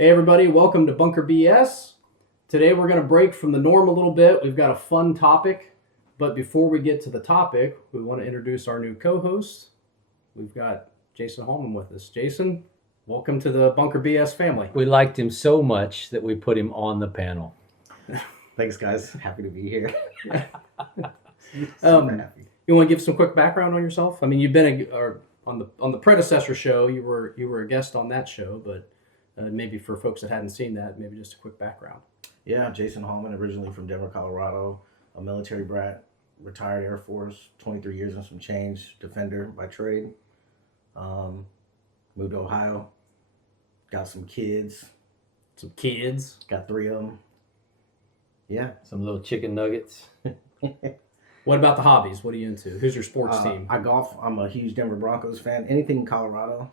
Hey everybody, welcome to BunkerBS. Today we're going to break from the norm a little bit. We've got a fun topic, but before we get to the topic, we want to introduce our new co-host. We've got Jason Hallman with us. Jason, welcome to the BunkerBS family. We liked him so much that we put him on the panel. Thanks, guys. Happy to be here. Super happy. You want to give some quick background on yourself? I mean, you've been on the predecessor show. You were a guest on that show, but maybe for folks that hadn't seen that, maybe just a quick background. Yeah, Jason Hallman, originally from Denver, Colorado, a military brat, retired Air Force, 23 years and some change, defender by trade. Moved to Ohio, got some kids. Some kids? Got 3 of them. Yeah. Some little chicken nuggets. What about the hobbies? What are you into? Who's your sports team? I golf. I'm a huge Denver Broncos fan. Anything in Colorado.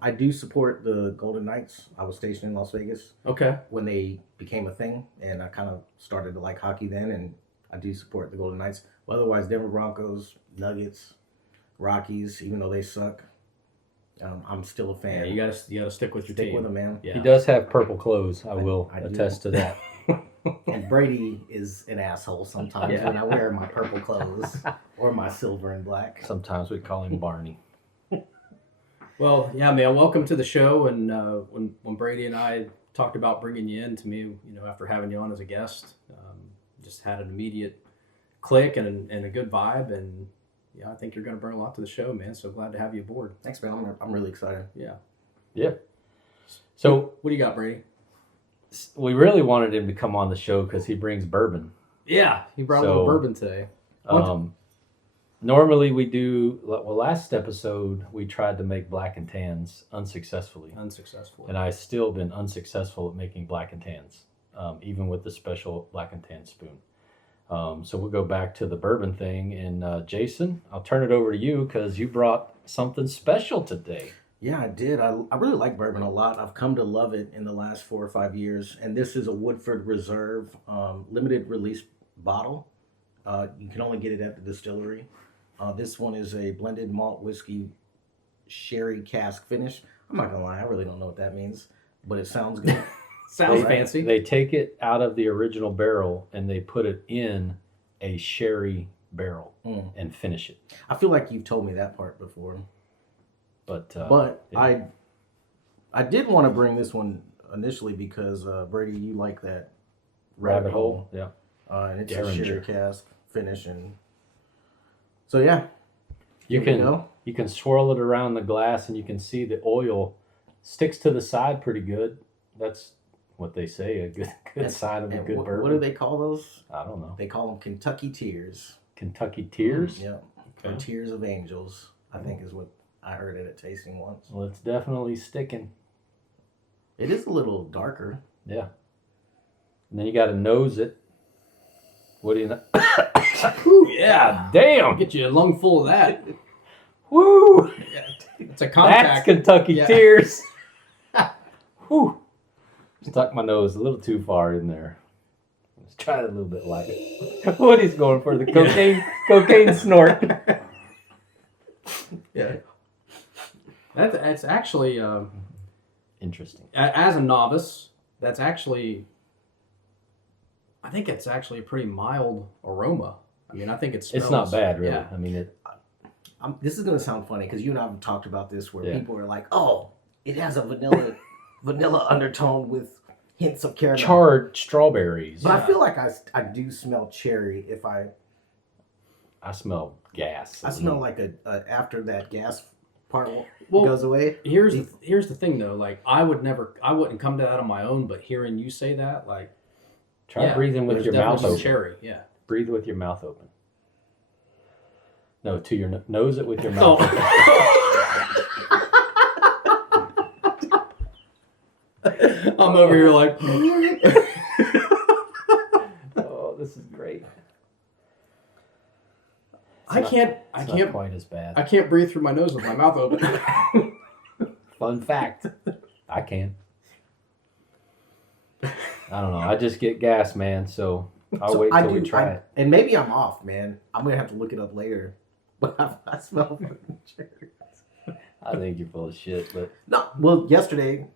I do support the Golden Knights. I was stationed in Las Vegas. Okay. When they became a thing, and I kind of started to like hockey then, and I do support the Golden Knights. But otherwise, Denver Broncos, Nuggets, Rockies, even though they suck, I'm still a fan. Yeah, you gotta stick with your team. Stick with them, man. Yeah. He does have purple clothes. I will attest to that. And Brady is an asshole sometimes when I wear my purple clothes or my silver and black. Sometimes we call him Barney. Well, yeah, man. Welcome to the show. And when Brady and I talked about bringing you in, to me, after having you on as a guest, just had an immediate click and a good vibe. And yeah, I think you're going to bring a lot to the show, man. So glad to have you aboard. Thanks, man. I'm really excited. Yeah. Yeah. So what do you got, Brady? We really wanted him to come on the show because he brings bourbon. Yeah, he brought a little bourbon today. Normally we do, last episode we tried to make black and tans unsuccessfully. And I've still been unsuccessful at making black and tans, even with the special black and tan spoon. So we'll go back to the bourbon thing. And Jason, I'll turn it over to you because you brought something special today. Yeah, I did. I really like bourbon a lot. I've come to love it in the last 4 or 5 years. And this is a Woodford Reserve limited release bottle. You can only get it at the distillery. This one is a blended malt whiskey sherry cask finish. I'm not gonna lie, I really don't know what that means, but it sounds good. Sounds fancy. They take it out of the original barrel and they put it in a sherry barrel and finish it. I feel like you've told me that part before. But yeah. I did want to bring this one initially because Brady, you like that rabbit hole. Yeah. And it's a sherry cask finish, and so yeah, you can swirl it around the glass, and you can see the oil sticks to the side pretty good. That's what they say, a good sign of a good bourbon. What do they call those? I don't know. They call them Kentucky Tears. Kentucky Tears? Yeah. Okay. Or Tears of Angels, I think is what I heard it at tasting once. Well, it's definitely sticking. It is a little darker. Yeah. And then you got to nose it. What do you know? Yeah, damn. Get you a lung full of that. Woo! Yeah, it's a contact. That's Kentucky Tears. Whew. Stuck my nose a little too far in there. Let's try it a little bit lighter. Woody's going for the cocaine snort. Yeah. That's actually interesting. As a novice, I think it's actually a pretty mild aroma. I mean, I think it smells. It's not bad, really. Yeah. I mean, this is going to sound funny because you and I have talked about this where people are like, "Oh, it has a vanilla undertone with hints of caramel, charred strawberries." But I feel like I do smell cherry if I smell gas. I smell like a after that gas part goes away. Here's the thing though. Like I wouldn't come to that on my own. But hearing you say that, like, try breathing with your mouth open. Cherry, yeah. Breathe with your mouth open. No, to your nose it with your mouth open. I'm over here like. Oh, this is great. I can't quite as bad. I can't breathe through my nose with my mouth open. Fun fact. I can. I don't know. I just get gas, man, so I'll wait till we try it. And maybe I'm off, man. I'm going to have to look it up later. But I smell cherries. I think you're full of shit, but... No, well, yesterday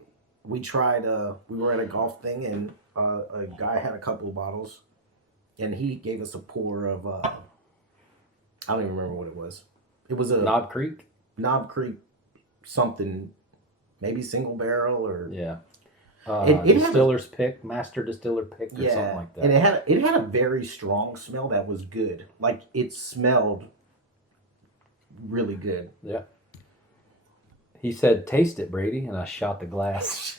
we tried. We were at a golf thing, and a guy had a couple of bottles, and he gave us a pour of. I don't even remember what it was. It was a Knob Creek. Knob Creek, something, maybe single barrel or It distiller's pick, master distiller pick, or something like that. And it had a very strong smell that was good. Like it smelled really good. Yeah. He said, "Taste it, Brady," and I shot the glass.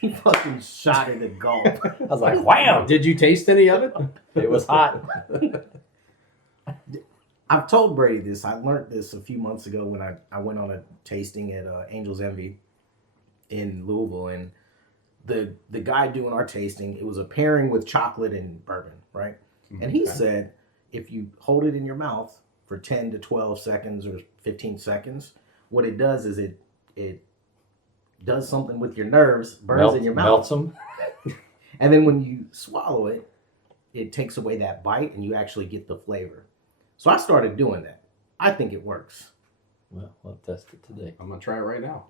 He fucking shot it at gulp. I was like, "Wham!" Did you taste any of it? It was hot. I've told Brady this. I learned this a few months ago when I went on a tasting at Angel's Envy in Louisville, and the guy doing our tasting, it was a pairing with chocolate and bourbon, right? And he said, if you hold it in your mouth for 10 to 12 seconds or 15 seconds, what it does is it does something with your nerves, burns in your mouth. Melts them. And then when you swallow it, it takes away that bite and you actually get the flavor. So I started doing that. I think it works. Well, we'll test it today. I'm going to try it right now.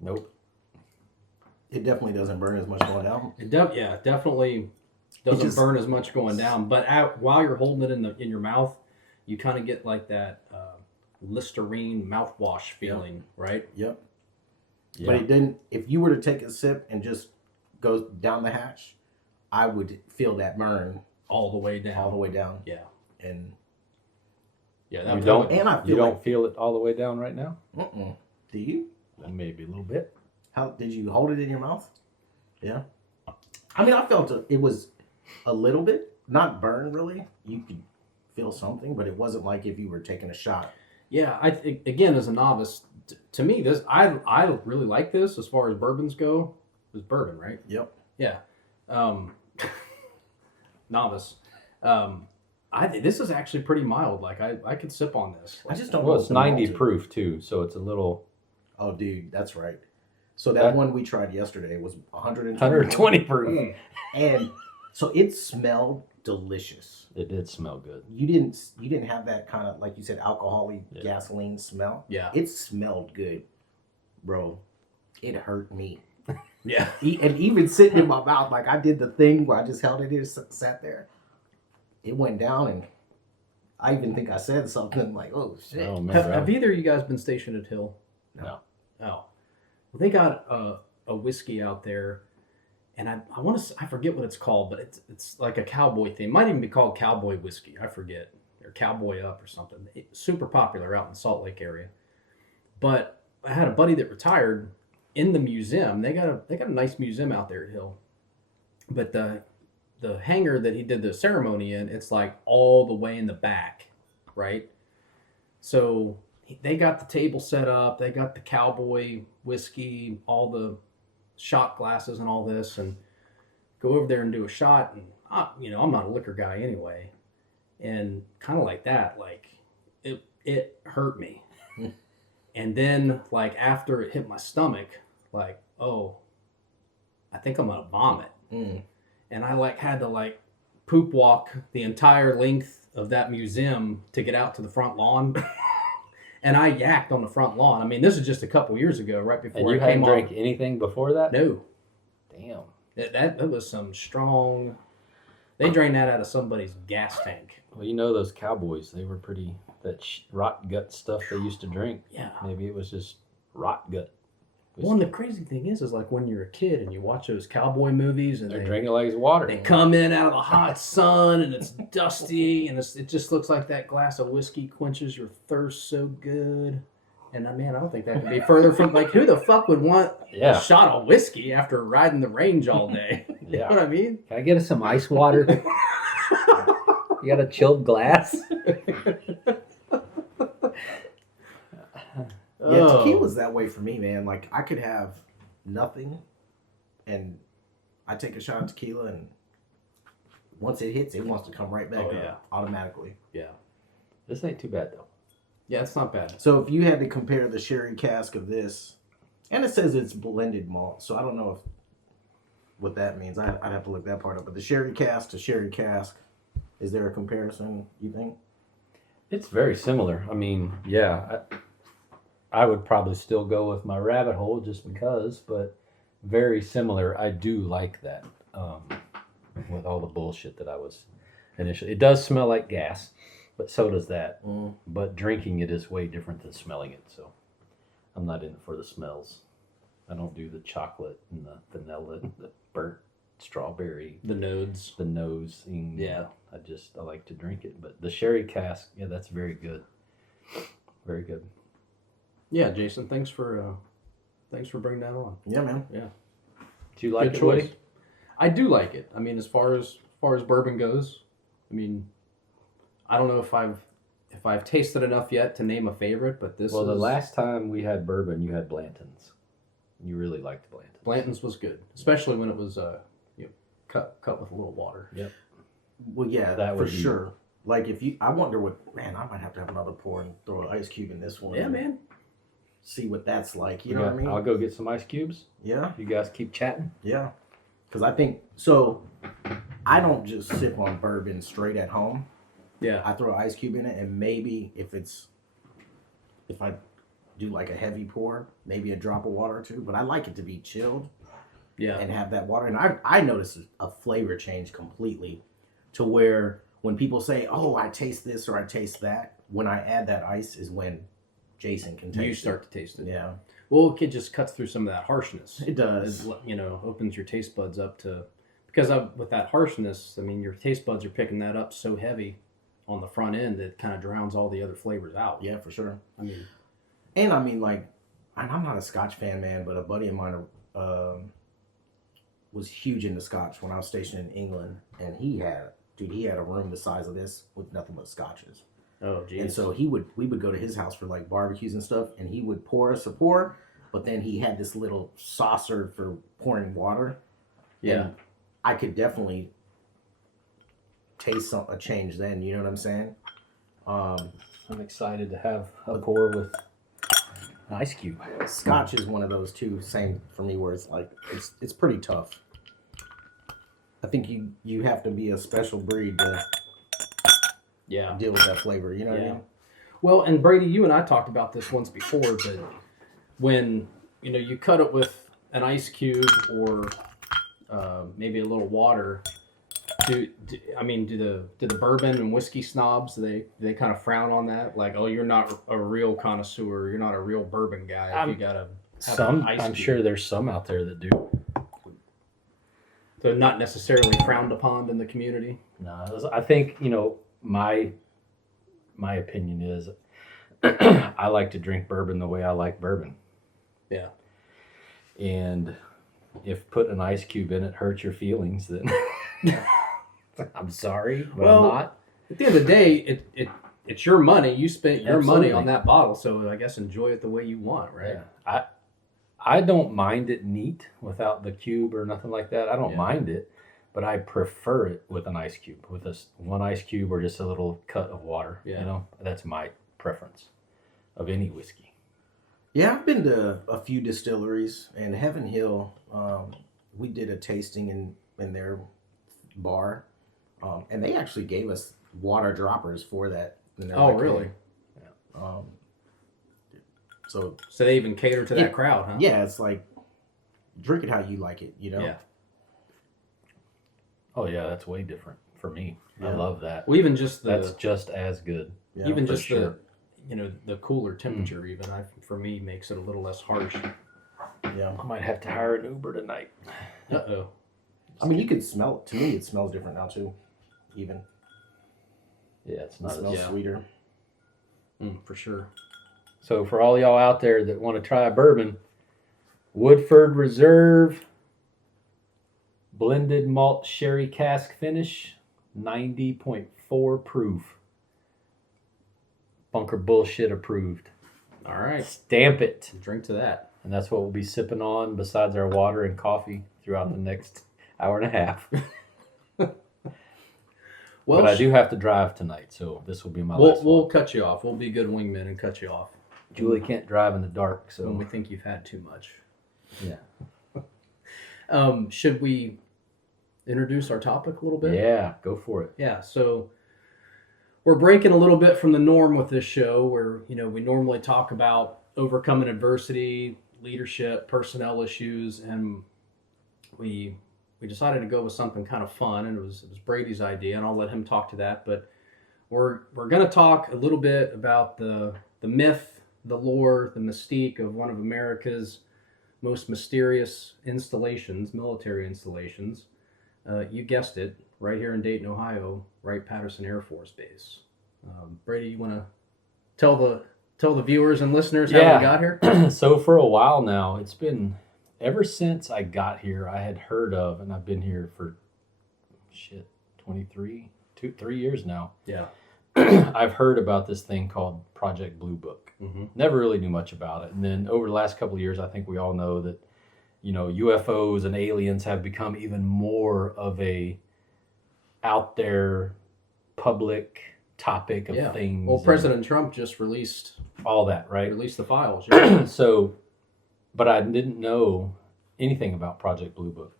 Nope. It definitely doesn't burn as much going down. Definitely doesn't burn as much going down. But while you're holding it in your mouth, you kind of get like that Listerine mouthwash feeling, right? Yep. Yeah. But it didn't. If you were to take a sip and just go down the hatch, I would feel that burn all the way down. all the way down. Yeah. And yeah, You don't. And I feel You don't feel it all the way down right now. Do you? Maybe a little bit. How did you hold it in your mouth? Yeah. I mean, I felt it was a little bit, not burn really. You could feel something, but it wasn't like if you were taking a shot. Yeah, again, as a novice, to me, this I really like this as far as bourbons go. It's bourbon, right? Yep. Yeah. Novice. This is actually pretty mild. Like I could sip on this. I just don't Well, know. it's 90 proof too, so it's a little. Oh, dude, that's right. So that one we tried yesterday was 120. 120 proof. And so it smelled delicious. It did smell good. You didn't have that kind of, like you said, alcoholic gasoline smell. Yeah. It smelled good, bro. It hurt me. Yeah. And even sitting in my mouth, like I did the thing where I just held it here, sat there. It went down, and I even think I said something like, "Oh shit." Have either of you guys been stationed at Hill? No. Oh. Well, they got a whiskey out there, and I want to, I forget what it's called, but it's like a cowboy thing. It might even be called cowboy whiskey. I forget, or Cowboy Up or something. It's super popular out in the Salt Lake area. But I had a buddy that retired in the museum. They got a nice museum out there at Hill, but the hangar that he did the ceremony in, it's like all the way in the back, right? So they got the table set up, they got the cowboy whiskey, all the shot glasses and all this, and go over there and do a shot. And I'm not a liquor guy anyway, and kind of like that, like it hurt me. And then like after it hit my stomach, like, oh, I think I'm gonna vomit. And I like had to like poop walk the entire length of that museum to get out to the front lawn. And I yacked on the front lawn. I mean, this is just a couple years ago, right before And you hadn't drank anything before that? No. Damn. That was some strong. They drained that out of somebody's gas tank. Well, you know those cowboys, they were pretty, that rot gut stuff they used to drink. Yeah. Maybe it was just rot gut. Well, and the crazy thing is like when you're a kid and you watch those cowboy movies and they're drinking like it's water. They come in out of the hot sun and it's dusty and it just looks like that glass of whiskey quenches your thirst so good. And man, I don't think that could be further from like who the fuck would want a shot of whiskey after riding the range all day? You know what I mean? Can I get us some ice water? You got a chilled glass? Yeah, tequila's that way for me, man. Like I could have nothing, and I take a shot of tequila, and once it hits, it wants to come right back up automatically. Yeah, this ain't too bad though. Yeah, it's not bad. So if you had to compare the sherry cask of this And it says it's blended malt, so I don't know what that means. I'd have to look that part up. But the sherry cask to sherry cask, is there a comparison, you think? It's very similar. I mean, yeah, I would probably still go with my rabbit hole just because, but very similar. I do like that with all the bullshit that I was initially. It does smell like gas, but so does that. But drinking it is way different than smelling it, so I'm not in it for the smells. I don't do the chocolate and the vanilla and the burnt strawberry. The nodes. The nose. Yeah. I like to drink it. But the sherry cask, yeah, that's very good. Very good. Yeah, Jason, thanks for bringing that on. Yeah, man. Yeah. Do you like Good it, choice. Woody? I do like it. I mean, as far as bourbon goes, I mean, I don't know if I've tasted enough yet to name a favorite, but the last time we had bourbon, you had Blanton's. You really liked Blanton's. Blanton's was good, especially when it was cut with a little water. Yep. Well, yeah, That for would be- sure. Like I wonder man, I might have to have another pour and throw an ice cube in this one. Yeah, and man. See what that's like. You know what I mean? I'll go get some ice cubes. Yeah, You guys keep chatting. yeah. Because I think so. I don't just sip on bourbon straight at home. Yeah. I throw an ice cube in it, and maybe if I do like a heavy pour, maybe a drop of water or two. But I like it to be chilled. Yeah. And have that water. And I notice a flavor change completely to where when people say, oh, I taste this or I taste that, when I add that ice is when Jason can taste You start to taste it. Yeah. Well, it just cuts through some of that harshness. It does. It, opens your taste buds up to, because with that harshness, I mean, your taste buds are picking that up so heavy on the front end that it kind of drowns all the other flavors out. Yeah, for sure. I mean, like, and I'm not a Scotch fan, man, but a buddy of mine was huge into Scotch when I was stationed in England, and he had a room the size of this with nothing but Scotches. oh, geez. And so we would go to his house for like barbecues and stuff, and he would pour us a pour, but then he had this little saucer for pouring water. Yeah. And I could definitely taste a change then, you know what I'm saying? I'm excited to have a pour with an ice cube. Scotch is one of those two, same for me, where it's like it's pretty tough. I think you have to be a special breed to deal with that flavor, you know what I mean? Well, and Brady, you and I talked about this once before, but when you cut it with an ice cube or maybe a little water, do the bourbon and whiskey snobs they kind of frown on that, like, oh, you're not a real connoisseur, you're not a real bourbon guy if you gotta have an ice I'm cube. sure there's some out there that do. So not necessarily frowned upon in the community. No, I think my opinion is I like to drink bourbon the way I like bourbon. Yeah. And if putting an ice cube in it hurts your feelings, then I'm sorry, but I'm not. At the end of the day, it's your money. You spent your money Absolutely. on that bottle, so I guess enjoy it the way you want, right? Yeah. I don't mind it neat without the cube or nothing like that. I don't mind it, but I prefer it with an ice cube, with one ice cube or just a little cut of water. Yeah. That's my preference of any whiskey. Yeah, I've been to a few distilleries, and Heaven Hill, we did a tasting in their bar, and they actually gave us water droppers for that. Oh, really? Yeah. So they even cater to that crowd, huh? Yeah, it's like, drink it how you like it, Yeah. Oh yeah, that's way different for me. Yeah. I love that. Well, even just That's just as good. Yeah, even for just sure. the cooler temperature even for me makes it a little less harsh. Yeah. I might have to hire an Uber tonight. Uh-oh. I mean, you can smell it. To me, it smells different now too. Even Yeah, it's it not smells as sweeter. For sure. So for all y'all out there that want to try a bourbon, Woodford Reserve blended malt sherry cask finish, 90.4 proof. Bunker bullshit approved. All right. Stamp it. Drink to that. And that's what we'll be sipping on besides our water and coffee throughout the next hour and a half. Well, but I do have to drive tonight, so this will be my last we'll one. cut you off. We'll be good wingmen and cut you off Julie can't drive in the dark, so when we think you've had too much. Yeah. Should we introduce our topic a little bit? Yeah, go for it. Yeah, so we're breaking a little bit from the norm with this show where, we normally talk about overcoming adversity, leadership, personnel issues, and we decided to go with something kind of fun, and it was Brady's idea, and I'll let him talk to that. But we're going to talk a little bit about the myth, the lore, the mystique of one of America's most mysterious installations, military installations. You guessed it, right here in Dayton, Ohio, Wright-Patterson Air Force Base. Brady, you want to tell the viewers and listeners how we got here? So for a while now, it's been ever since I got here, I had heard of, and I've been here for 3 years now. Yeah. I've heard about this thing called Project Blue Book. Mm-hmm. Never really knew much about it. And then over the last couple of years, I think we all know that, UFOs and aliens have become even more of a out there public topic of things. Well, President Trump just released all that, right? Released the files. So, but I didn't know anything about Project Blue Book.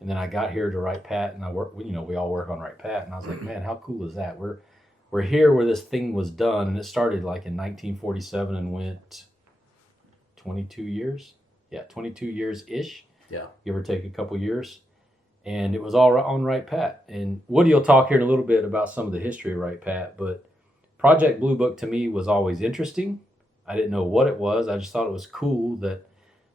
And then I got here to Wright-Pat, and we all work on Wright-Pat, and I was like, man, how cool is that? We're here where this thing was done, and it started like in 1947 and went 22 years. Yeah, 22 years-ish. Yeah. Give or take a couple years. And it was all on Wright-Pat. And Woody will talk here in a little bit about some of the history of Wright-Pat, but Project Blue Book to me was always interesting. I didn't know what it was. I just thought it was cool that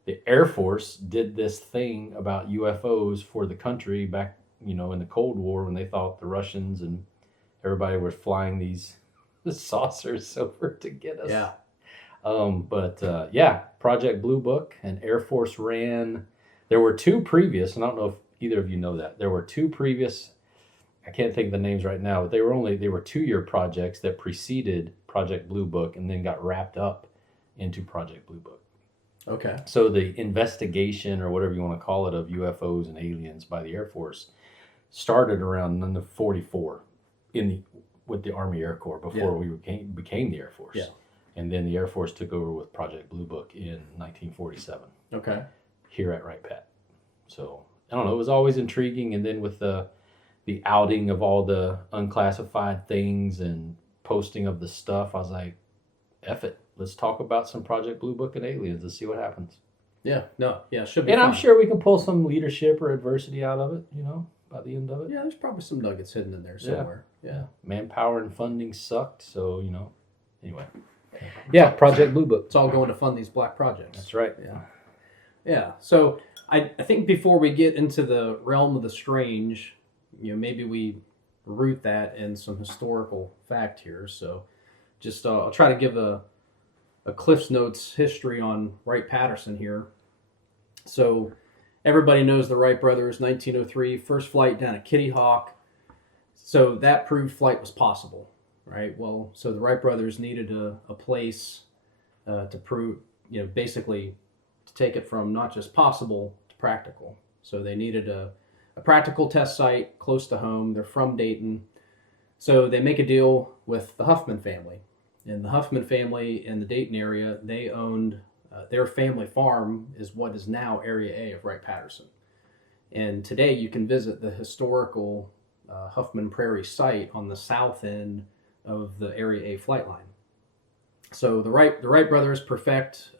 the Air Force did this thing about UFOs for the country back, in the Cold War when they thought the Russians and everybody was flying these saucers over to get us. Yeah. Project Blue Book, and Air Force ran. There were two previous, and I don't know if either of you know that. There were two previous, I can't think of the names right now, but they were 2-year projects that preceded Project Blue Book and then got wrapped up into Project Blue Book. Okay. So the investigation, or whatever you want to call it, of UFOs and aliens by the Air Force started around 1944 with the Army Air Corps before we became the Air Force. Yeah. And then the Air Force took over with Project Blue Book in 1947. Okay. Here at Wright-Pat. So, I don't know, it was always intriguing. And then with the outing of all the unclassified things and posting of the stuff, I was like, F it. Let's talk about some Project Blue Book and aliens and see what happens. Yeah. No. Yeah. Should be. And fun. I'm sure we can pull some leadership or adversity out of it, by the end of it. Yeah, there's probably some nuggets hidden in there somewhere. Yeah. Manpower and funding sucked, so, anyway. Yeah, Project Blue Book. It's all going to fund these black projects. That's right. Yeah. Yeah. So I think before we get into the realm of the strange, maybe we root that in some historical fact here. So just I'll try to give a Cliff's Notes history on Wright-Patterson here. So everybody knows the Wright brothers, 1903, first flight down at Kitty Hawk. So that proved flight was possible, right? Well, so the Wright brothers needed a place to prove, basically to take it from not just possible to practical. So they needed a practical test site close to home. They're from Dayton. So they make a deal with the Huffman family. And the Huffman family in the Dayton area, they owned, their family farm is what is now Area A of Wright-Patterson. And today you can visit the historical Huffman Prairie site on the south end of the Area A flight line. So the Wright brothers perfect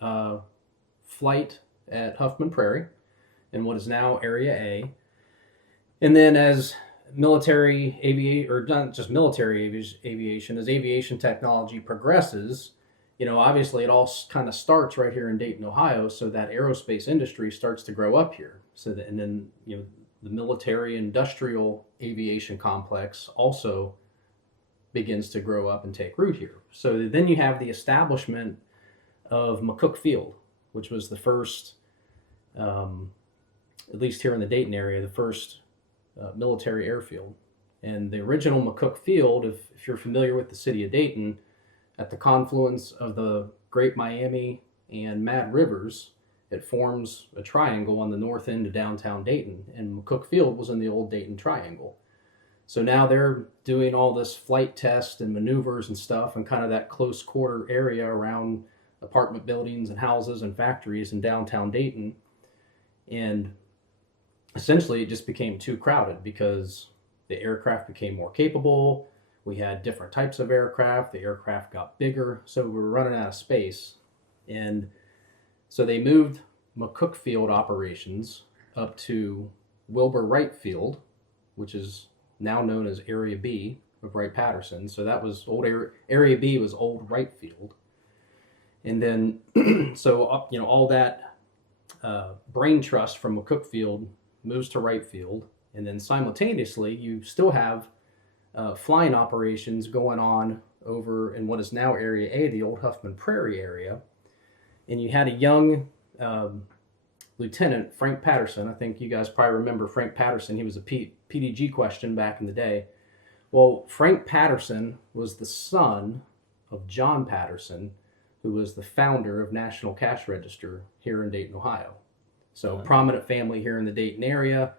flight at Huffman Prairie in what is now Area A. And then as military aviation, or not just military aviation, as aviation technology progresses, obviously it all kind of starts right here in Dayton, Ohio, so that aerospace industry starts to grow up here. And then, the military industrial aviation complex also begins to grow up and take root here. So then you have the establishment of McCook Field, which was the first, at least here in the Dayton area, the first military airfield. And the original McCook Field, if you're familiar with the city of Dayton, at the confluence of the Great Miami and Mad Rivers, it forms a triangle on the north end of downtown Dayton, and McCook Field was in the old Dayton Triangle. So now they're doing all this flight test and maneuvers and stuff, and kind of that close quarter area around apartment buildings and houses and factories in downtown Dayton. And essentially it just became too crowded because the aircraft became more capable. We had different types of aircraft. The aircraft got bigger, so we were running out of space. And so they moved McCook Field operations up to Wilbur Wright Field, which is now known as Area B of Wright-Patterson. So that was Area B was old Wright Field. And then, so all that brain trust from McCook Field moves to Wright Field, and then simultaneously you still have flying operations going on over in what is now Area A, the old Huffman Prairie area. And you had a young Lieutenant, Frank Patterson. I think you guys probably remember Frank Patterson. He was a PDG question back in the day. Well, Frank Patterson was the son of John Patterson, who was the founder of National Cash Register here in Dayton, Ohio. So prominent family here in the Dayton area.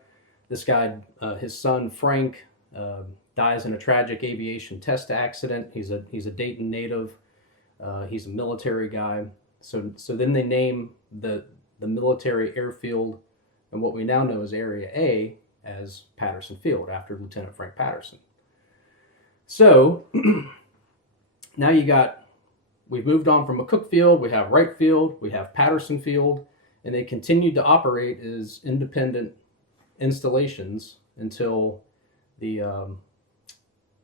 This guy, his son Frank, dies in a tragic aviation test accident. He's a Dayton native. He's a military guy. So then they name the military airfield and what we now know as Area A as Patterson Field after Lieutenant Frank Patterson. So now we've moved on from McCook Field, we have Wright Field, we have Patterson Field, and they continued to operate as independent installations until the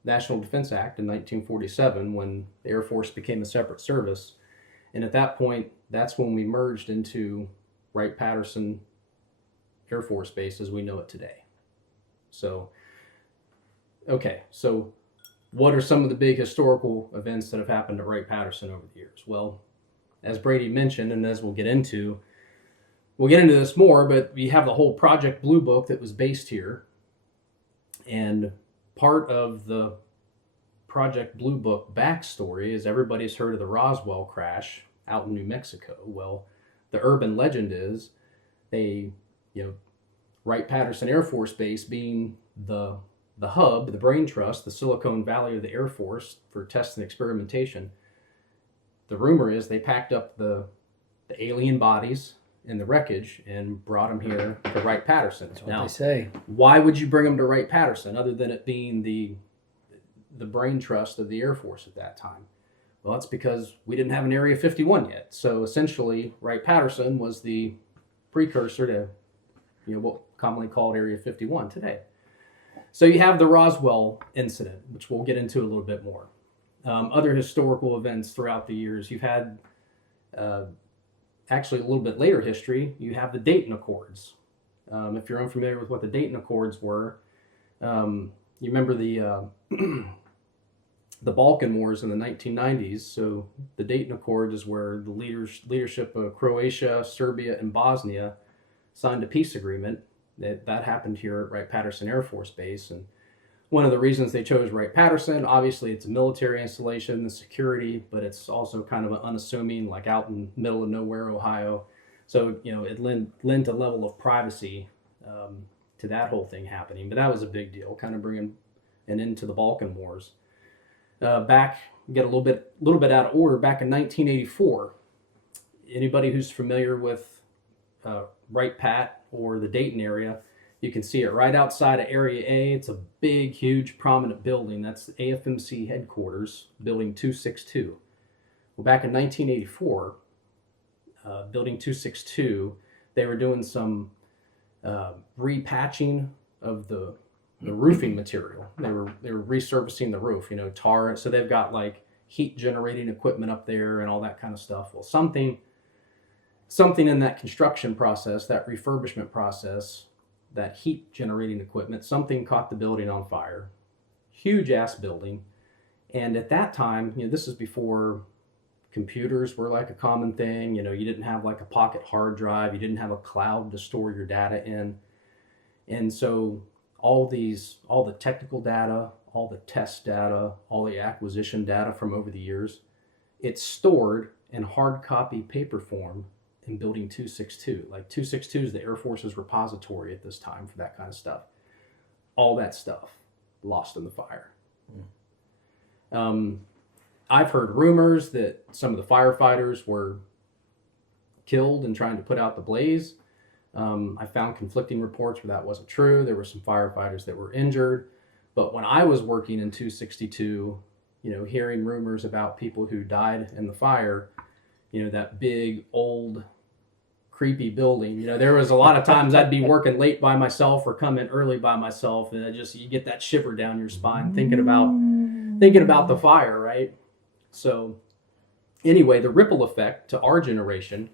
National Defense Act in 1947, when the Air Force became a separate service. And at that point, that's when we merged into Wright-Patterson Air Force Base as we know it today. So, okay, so what are some of the big historical events that have happened at Wright-Patterson over the years? Well, as Brady mentioned, and as we'll get into this more, but we have the whole Project Blue Book that was based here. And part of the Project Blue Book backstory is everybody's heard of the Roswell crash out in New Mexico. Well, the urban legend is Wright-Patterson Air Force Base being the hub, the brain trust, the Silicon Valley of the Air Force for test and experimentation. The rumor is they packed up the alien bodies in the wreckage and brought them here to Wright-Patterson. That's what they say. Why would you bring them to Wright-Patterson other than it being the brain trust of the Air Force at that time? Well, it's because we didn't have an Area 51 yet. So essentially, Wright-Patterson was the precursor to what commonly called Area 51 today. So you have the Roswell incident, which we'll get into a little bit more. Other historical events throughout the years. You've had, actually a little bit later history, you have the Dayton Accords. If you're unfamiliar with what the Dayton Accords were, you remember the Balkan Wars in the 1990s. So the Dayton Accord is where the leadership of Croatia, Serbia, and Bosnia signed a peace agreement. That happened here at Wright-Patterson Air Force Base. And one of the reasons they chose Wright-Patterson, obviously it's a military installation, the security, but it's also kind of an unassuming, like out in the middle of nowhere, Ohio. So, it lent a level of privacy to that whole thing happening. But that was a big deal, kind of bringing an end to the Balkan Wars. Get a little bit out of order, back in 1984, anybody who's familiar with Wright-Pat or the Dayton area, you can see it right outside of Area A. It's a big, huge, prominent building. That's the AFMC headquarters, Building 262. Well, back in 1984, Building 262, they were doing some repatching of the roofing material. They were resurfacing the roof, tar. So they've got like heat generating equipment up there and all that kind of stuff. Well, something in that construction process, that refurbishment process, that heat generating equipment, something caught the building on fire. Huge ass building. And at that time, this is before computers were like a common thing. You didn't have like a pocket hard drive. You didn't have a cloud to store your data in. And so all the technical data, all the test data, all the acquisition data from over the years, it's stored in hard copy paper form in Building 262. Like 262 is the Air Force's repository at this time for that kind of stuff. All that stuff lost in the fire. I've heard rumors that some of the firefighters were killed in trying to put out the blaze. I found conflicting reports where that wasn't true. There were some firefighters that were injured. But when I was working in 262, hearing rumors about people who died in the fire, that big, old, creepy building, there was a lot of times I'd be working late by myself or come in early by myself, and you get that shiver down your spine thinking about the fire, right? So anyway, the ripple effect to our generation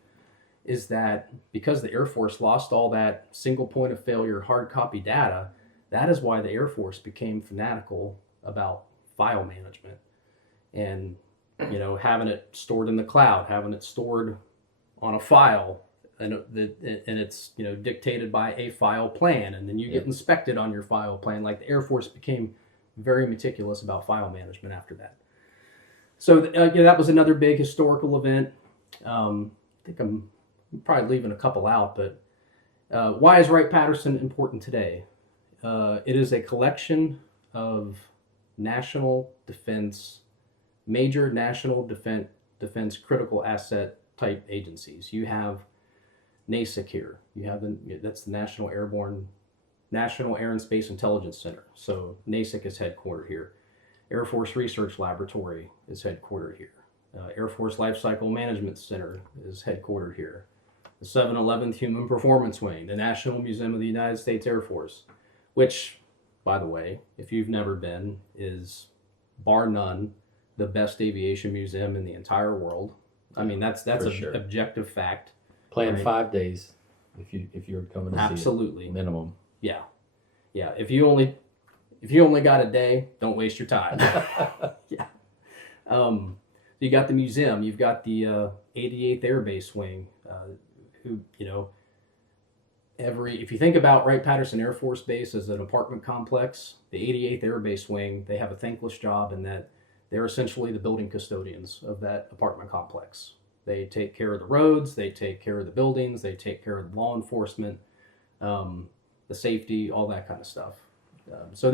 is that because the Air Force lost all that single point of failure hard copy data, that is why the Air Force became fanatical about file management and, having it stored in the cloud, having it stored on a file, and it's, dictated by a file plan, and then you get inspected on your file plan. Like, the Air Force became very meticulous about file management after that. So that was another big historical event. I think I'm probably leaving a couple out, but why is Wright-Patterson important today? It is a collection of major national defense critical asset type agencies. You have NASIC here. You have that's the National Air and Space Intelligence Center. So NASIC is headquartered here. Air Force Research Laboratory is headquartered here. Air Force Lifecycle Management Center is headquartered here. The 711th Human Performance Wing, the National Museum of the United States Air Force, which, by the way, if you've never been, is bar none the best aviation museum in the entire world. I mean, that's an objective fact. Plan 5 days if you're coming to Absolutely. See it, minimum. Yeah. If you only got a day, don't waste your time. Yeah. You got the museum. You've got the 88th Air Base Wing, who if you think about Wright-Patterson Air Force Base as an apartment complex, the 88th Air Base Wing, they have a thankless job in that they're essentially the building custodians of that apartment complex. They take care of the roads, they take care of the buildings, they take care of the law enforcement, the safety, all that kind of stuff. So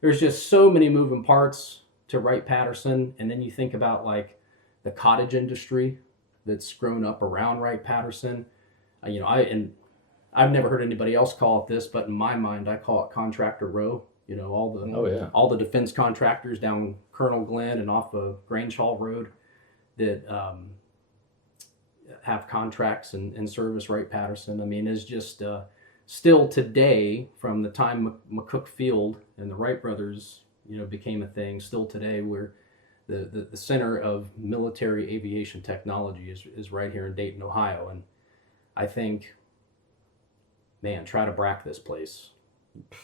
there's just so many moving parts to Wright-Patterson, and then you think about like the cottage industry that's grown up around Wright-Patterson. I've never heard anybody else call it this, but in my mind, I call it Contractor Row. All the defense contractors down Colonel Glenn and off of Grange Hall Road that have contracts and service Wright-Patterson. I mean, it's just still today, from the time McCook Field and the Wright brothers, became a thing. Still today, we're the center of military aviation technology is right here in Dayton, Ohio, and I think, man, try to brack this place.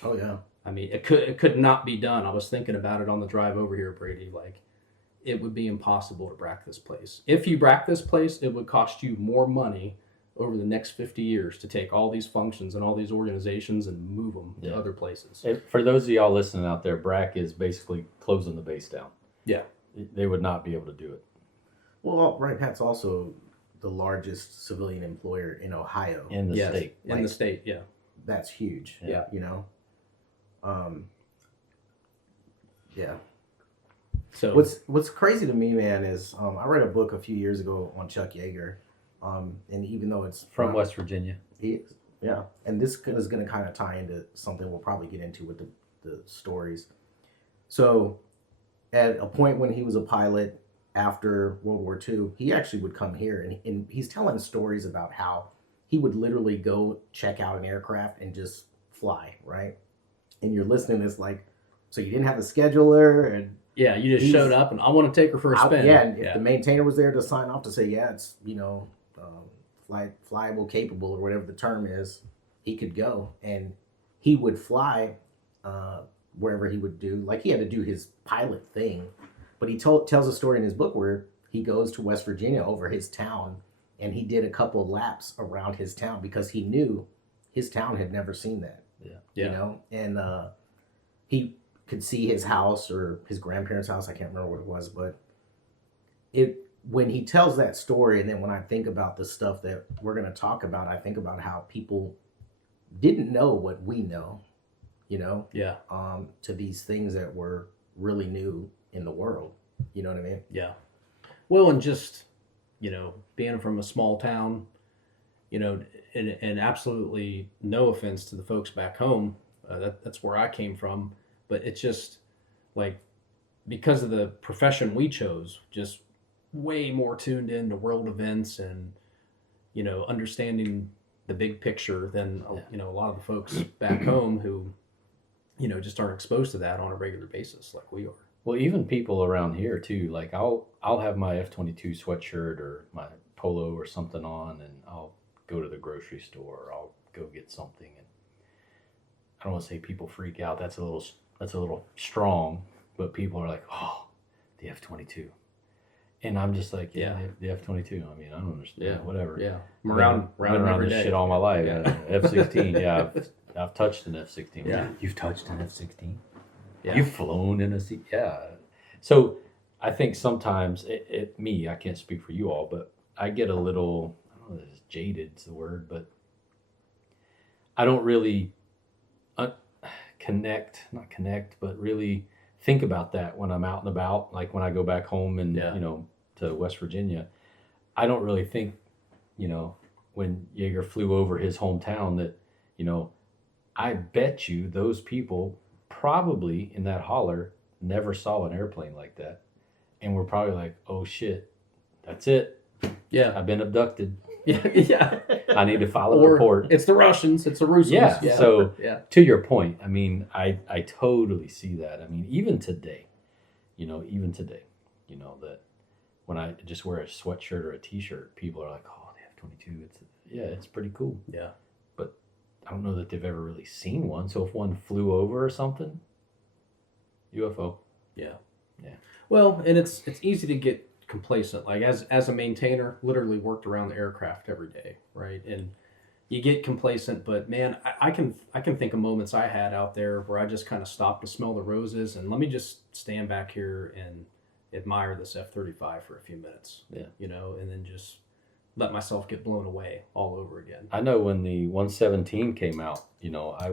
Oh yeah. I mean, it could not be done. I was thinking about it on the drive over here, Brady. Like, it would be impossible to brack this place. If you brack this place, it would cost you more money over the next 50 years to take all these functions and all these organizations and move them to other places. For those of y'all listening out there, brack is basically closing the base down. Yeah. They would not be able to do it. Well, Wright-Pat's also the largest civilian employer in Ohio. In the state. In the state, yeah. That's huge. Yeah. Yeah. So what's crazy to me, man, is I read a book a few years ago on Chuck Yeager, and even though it's from West Virginia, and this is going to kind of tie into something we'll probably get into with the stories. So, at a point when he was a pilot after World War II, he actually would come here, and he's telling stories about how he would literally go check out an aircraft and just fly, right? And you're listening, it's like, so you didn't have a scheduler, and yeah, you just showed up, and I want to take her for a spin. And if the maintainer was there to sign off to say, yeah, it's flyable, capable, or whatever the term is, he could go, and he would fly wherever he would do. Like, he had to do his pilot thing, but he tells a story in his book where he goes to West Virginia over his town, and he did a couple of laps around his town because he knew his town had never seen that. And he could see his house or his grandparents' house. I can't remember what it was, but when he tells that story, and then when I think about the stuff that we're going to talk about, I think about how people didn't know what we know, to these things that were really new in the world. You know what I mean? Yeah. Well, and just, being from a small town you know, and absolutely no offense to the folks back home, that's where I came from, but it's just like because of the profession we chose, just way more tuned into world events and understanding the big picture than a lot of the folks back home who just aren't exposed to that on a regular basis like we are. Well, even people around here too. Like I'll have my F-22 sweatshirt or my polo or something on, and I'll go to the grocery store. Or I'll go get something, and I don't want to say people freak out. That's a little strong, but people are like, "Oh, the F-22," and I'm just like, "Yeah, the F-22." I mean, I don't understand. Yeah, whatever. Yeah, I'm around this shit all my life. Yeah. F-16. Yeah, I've touched an F-16. Yeah, you've touched an F-16. Yeah. You've flown in a seat. Yeah. So I think sometimes I can't speak for you all, but I get a little, I don't know if it's jaded is the word, but I don't really not connect, but really think about that when I'm out and about. Like when I go back home and, to West Virginia, I don't really think, when Yeager flew over his hometown that, I bet you those people probably in that holler never saw an airplane like that, and we're probably like, oh shit, that's it. Yeah, I've been abducted. Yeah. I need to file a report. It's the Russians. It's the Russos. Yeah. So to your point, I mean, I totally see that. I mean, even today, that when I just wear a sweatshirt or a T-shirt, people are like, oh, the F-22. It's pretty cool. Yeah. I don't know that they've ever really seen one. So if one flew over or something, UFO. Yeah. Well, and it's easy to get complacent. Like as a maintainer, literally worked around the aircraft every day, right? And you get complacent, but man, I can think of moments I had out there where I just kind of stopped to smell the roses and let me just stand back here and admire this F-35 for a few minutes. Yeah. And then just let myself get blown away all over again. I know when the 117 came out, I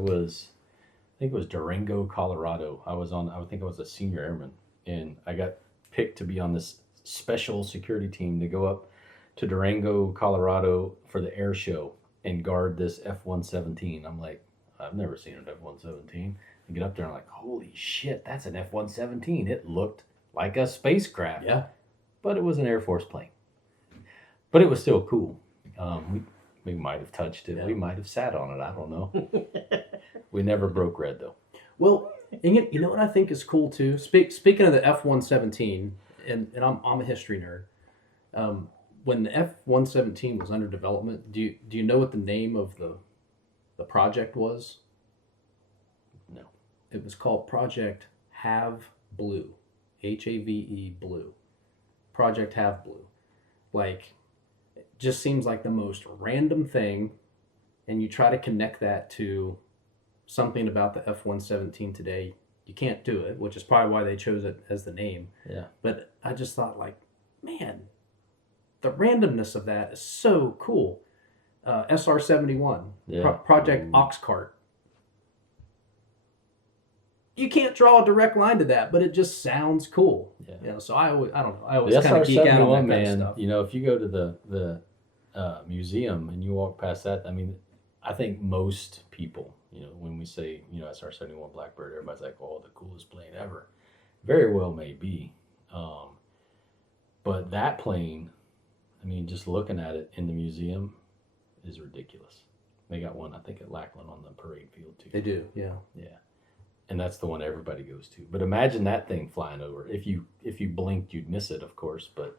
think it was Durango, Colorado. I think I was a senior airman, and I got picked to be on this special security team to go up to Durango, Colorado for the air show and guard this F-117. I'm like, I've never seen an F-117. I get up there and I'm like, holy shit, that's an F-117. It looked like a spacecraft. Yeah. But it was an Air Force plane. But it was still cool. We might have touched it. Yeah. We might have sat on it. I don't know. We never broke red, though. Well, you know what I think is cool, too? Speaking of the F-117, and I'm a history nerd, when the F-117 was under development, do you know what the name of the project was? No. It was called Project Have Blue. Have Blue. Project Have Blue. Like, it just seems like the most random thing, and you try to connect that to something about the F-117 today, you can't do it, which is probably why they chose it as the name. Yeah. But I just thought, like, man, the randomness of that is so cool. SR-71, Project Oxcart. You can't draw a direct line to that, but it just sounds cool. Yeah. So I don't know. I always kind of geek out on that kind of stuff. If you go to the museum and you walk past that, I mean, I think most people, when we say, SR-71 Blackbird, everybody's like, oh, the coolest plane ever. Very well may be. But that plane, I mean, just looking at it in the museum is ridiculous. They got one, I think, at Lackland on the parade field, too. They do, yeah. Yeah. And that's the one everybody goes to. But imagine that thing flying over. If you blinked, you'd miss it, of course. But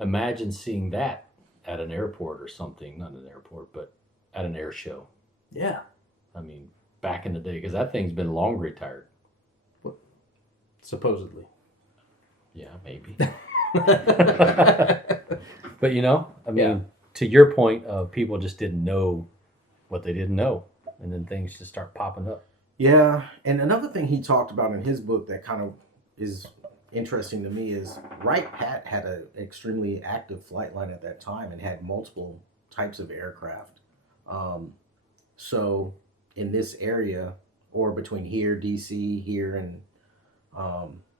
imagine seeing that at an airport or something. Not an airport, but at an air show. Yeah. I mean, back in the day, because that thing's been long retired. What? Supposedly. Yeah, maybe. But, I mean, to your point of people just didn't know what they didn't know. And then things just start popping up. Yeah, and another thing he talked about in his book that kind of is interesting to me is Wright-Pat had an extremely active flight line at that time and had multiple types of aircraft. So in this area, or between here, DC, here, and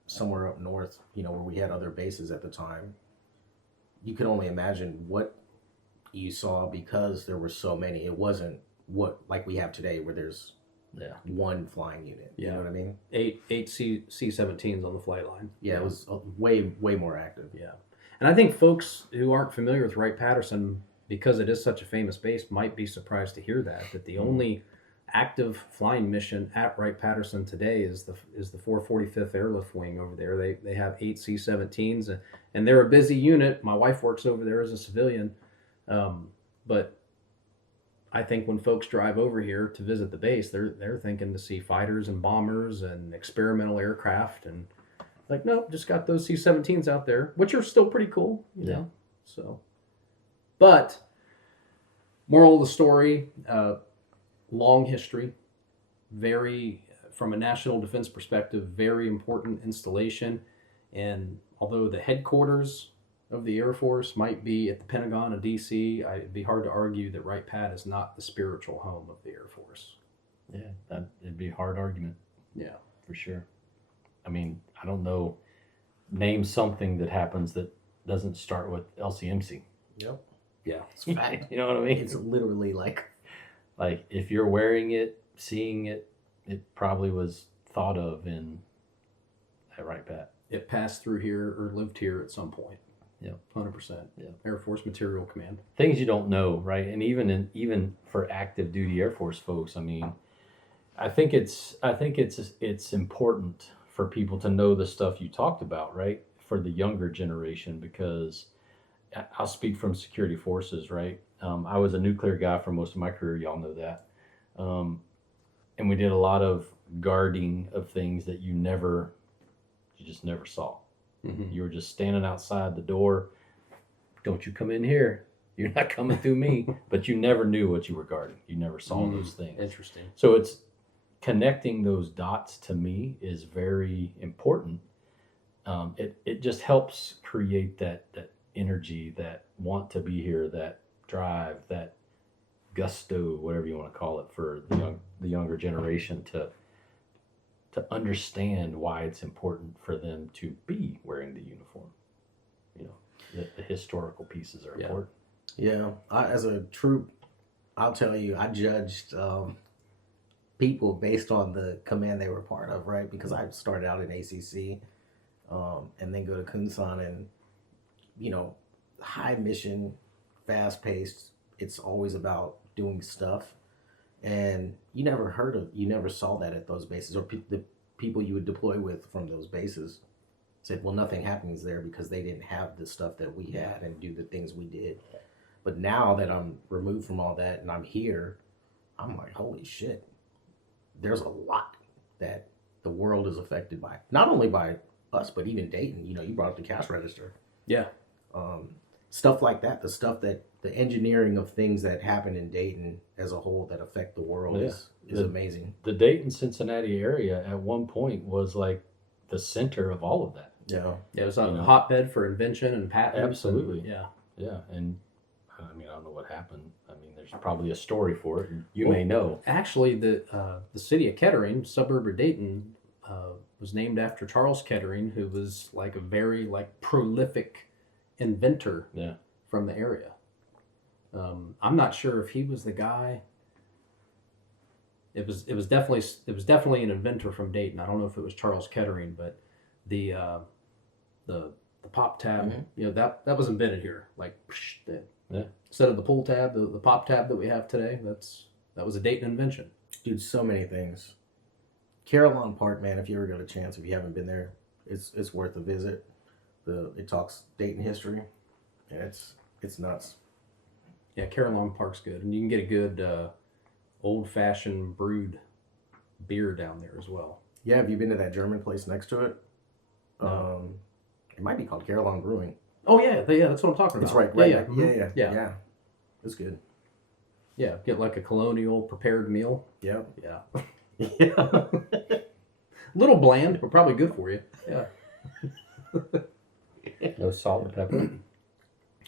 somewhere up north, where we had other bases at the time, you could only imagine what you saw, because there were so many, it wasn't what like we have today where there's one flying unit. You know what I mean? Eight C-17s on the flight line. Yeah, it was way more active. Yeah. And I think folks who aren't familiar with Wright-Patterson, because it is such a famous base, might be surprised to hear that the only active flying mission at Wright-Patterson today is the 445th Airlift Wing over there. They have 8 C-17s, and they're a busy unit. My wife works over there as a civilian, but I think when folks drive over here to visit the base, they're thinking to see fighters and bombers and experimental aircraft, and like, nope, just got those C-17s out there, which are still pretty cool, you know. So, but moral of the story, long history, very, from a national defense perspective, very important installation. And although the headquarters of the Air Force might be at the Pentagon of DC, it'd be hard to argue that Wright-Pat is not the spiritual home of the Air Force. Yeah, it'd be a hard argument. Yeah, for sure. I mean, I don't know. Name something that happens that doesn't start with LCMC. Yep. Yeah, it's fact. You know what I mean? It's literally like if you're wearing it, seeing it, it probably was thought of at Wright-Pat. It passed through here or lived here at some point. Yeah, 100%. Yeah, Air Force Material Command. Things you don't know, right? And even for active duty Air Force folks, I mean, I think it's important for people to know the stuff you talked about, right? For the younger generation, because I'll speak from security forces, right? I was a nuclear guy for most of my career. Y'all know that. And we did a lot of guarding of things that you just never saw. Mm-hmm. You were just standing outside the door. Don't you come in here. You're not coming through me. But you never knew what you were guarding. You never saw those things. Interesting. So it's connecting those dots, to me, is very important. It just helps create that energy, that want to be here, that drive, that gusto, whatever you want to call it, for the younger generation to understand why it's important for them to be wearing the uniform. You know, the historical pieces are important. Yeah, as a troop, I'll tell you, I judged people based on the command they were part of, right? Because I started out in ACC, and then go to Kunsan, and you know, high mission, fast paced. It's always about doing stuff, and you never saw that at those bases, or the people you would deploy with from those bases said, well, nothing happens there because they didn't have the stuff that we had and do the things we did. But now that I'm removed from all that and I'm here, I'm like, holy shit, there's a lot that the world is affected by, not only by us, but even Dayton. You know, you brought up the cash register. Yeah. Stuff like that, the engineering of things that happen in Dayton as a whole that affect the world is amazing. The Dayton-Cincinnati area at one point was like the center of all of that. Yeah. It was a hotbed for invention and patent. Absolutely. Yeah. And I mean, I don't know what happened. I mean, there's probably a story for it, and you may know. Actually, the city of Kettering, suburb of Dayton, was named after Charles Kettering, who was like a very prolific inventor from the area. I'm not sure if he was the guy. It was definitely an inventor from Dayton. I don't know if it was Charles Kettering, but the pop tab, that was invented here. Instead of the pull tab, the pop tab that we have today, that was a Dayton invention. Dude, so many things. Carillon Park, man, if you ever get a chance, if you haven't been there, it's worth a visit. It talks Dayton history, and it's nuts. Yeah, Carillon Park's good, and you can get a good old-fashioned brewed beer down there as well. Yeah, have you been to that German place next to it? No. It might be called Carillon Brewing. Oh yeah, that's what I'm talking about. It's right. Yeah. It's good. Yeah, get like a colonial prepared meal. Yep. Yeah. Yeah. A little bland, but probably good for you. Yeah. No salt and pepper.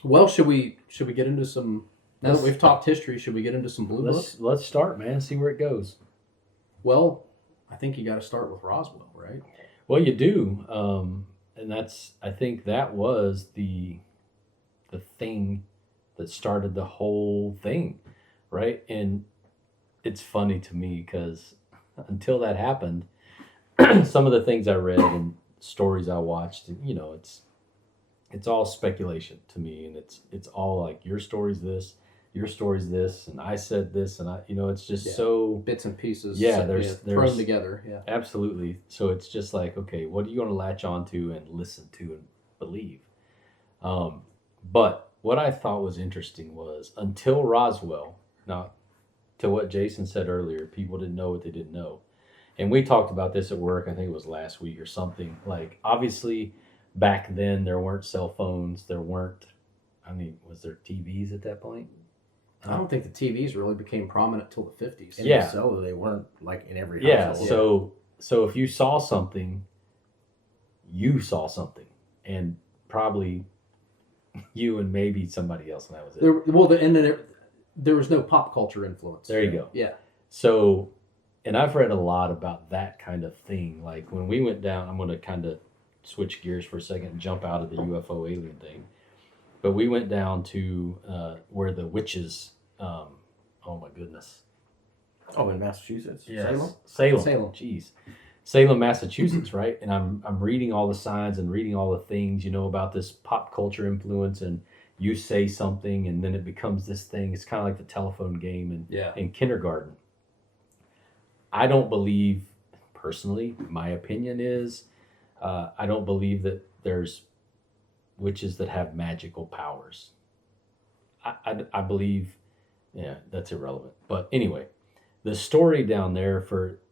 Well, should we get into some? Now that we've talked history, should we get into some blue books? Let's start, man. See where it goes. Well, I think you got to start with Roswell, right? Well, you do, and I think that was the thing that started the whole thing, right? And it's funny to me because until that happened, some of the things I read and stories I watched, and it's all speculation to me, and it's all like your story's this, and I said this, and it's just so bits and pieces. Yeah, there's thrown together. Yeah, absolutely. So it's just like, okay, what are you going to latch onto and listen to and believe? But what I thought was interesting was until Roswell, now to what Jason said earlier, people didn't know what they didn't know. And we talked about this at work, I think it was last week or something. Like, obviously, back then there weren't cell phones. There weren't, was there TVs at that point? I don't think the TVs really became prominent till the 50s. Yeah. So they weren't like in every household. Yeah. So if you saw something, and probably you and maybe somebody else, and that was it. There was no pop culture influence. There you go. Yeah. So, and I've read a lot about that kind of thing. Like when we went down, I'm going to kind of switch gears for a second and jump out of the UFO alien thing. But we went down to where the witches, oh my goodness. Oh, in Massachusetts? Yes. Salem. Jeez. Salem, Massachusetts, right? And I'm reading all the signs and reading all the things, about this pop culture influence, and you say something and then it becomes this thing. It's kind of like the telephone game in kindergarten. I don't believe, personally, my opinion is, I don't believe that there's witches that have magical powers. I believe, that's irrelevant. But anyway, the story down there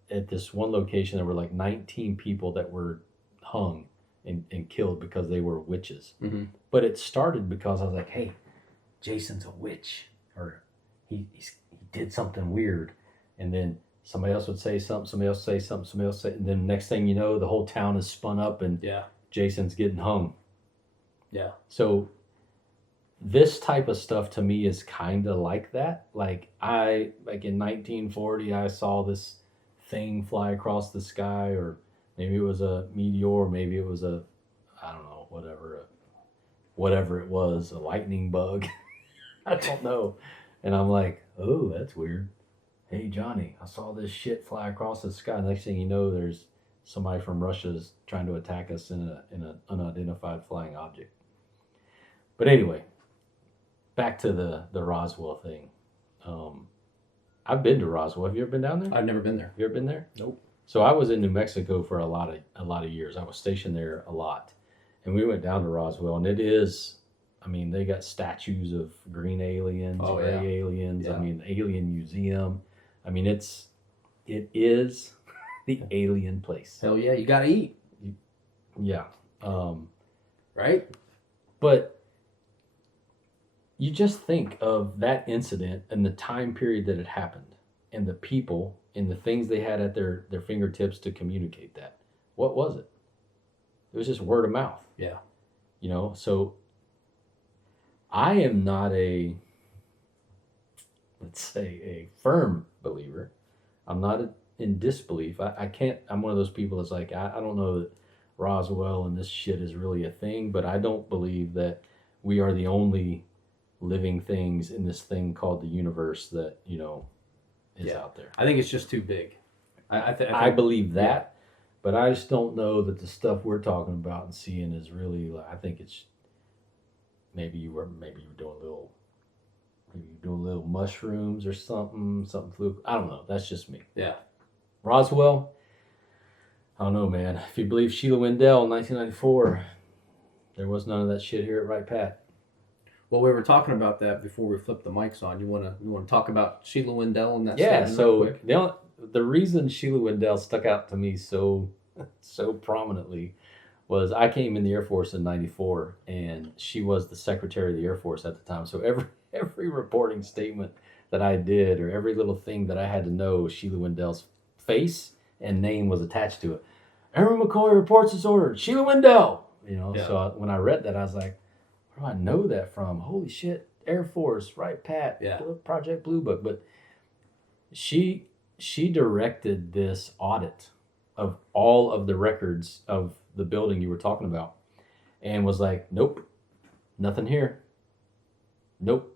at this one location, there were like 19 people that were hung and killed because they were witches. Mm-hmm. But it started because I was like, hey, Jason's a witch, or he did something weird. And then somebody else would say something, somebody else say something, somebody else say, and then next thing you know, the whole town is spun up and Jason's getting hung. Yeah. So this type of stuff to me is kind of like that. Like in 1940, I saw this thing fly across the sky, or maybe it was a meteor, maybe it was I don't know, whatever it was, a lightning bug. I don't know. And I'm like, oh, that's weird. Hey, Johnny, I saw this shit fly across the sky. Next thing you know, there's somebody from Russia's trying to attack us in an unidentified flying object. But anyway, back to the Roswell thing. I've been to Roswell. Have you ever been down there? I've never been there. You ever been there? Nope. So I was in New Mexico for a lot of years. I was stationed there a lot. And we went down to Roswell, and it is, they got statues of green aliens, gray aliens. Yeah. Alien museum. It is the alien place. Hell yeah, you gotta eat. Yeah. Right? But you just think of that incident and the time period that it happened, and the people and the things they had at their fingertips to communicate that. What was it? It was just word of mouth. Yeah. So I am not let's say a firm believer. I'm not in disbelief. I can't, I'm one of those people that's like, I don't know that Roswell and this shit is really a thing, but I don't believe that we are the only living things in this thing called the universe that, is out there. I think it's just too big. I believe that, but I just don't know that the stuff we're talking about and seeing is really, I think it's, maybe you were doing little mushrooms or something fluke. I don't know. That's just me. Yeah. Roswell, I don't know, man. If you believe Sheila Wendell in 1994, there was none of that shit here at Wright-Pat. Well, we were talking about that before we flipped the mics on. You want to talk about Sheila Wendell and that? Yeah. statement So real quick? the reason Sheila Wendell stuck out to me so prominently was I came in the Air Force in '94, and she was the Secretary of the Air Force at the time. So every reporting statement that I did, or every little thing that I had to know, Sheila Wendell's face and name was attached to it. Aaron McCoy reports as ordered. Sheila Wendell. So when I read that, I was like, where do I know that from? Holy shit, Air Force, Wright-Pat, Project Blue Book. But she directed this audit of all of the records of the building you were talking about, and was like, nope, nothing here. Nope,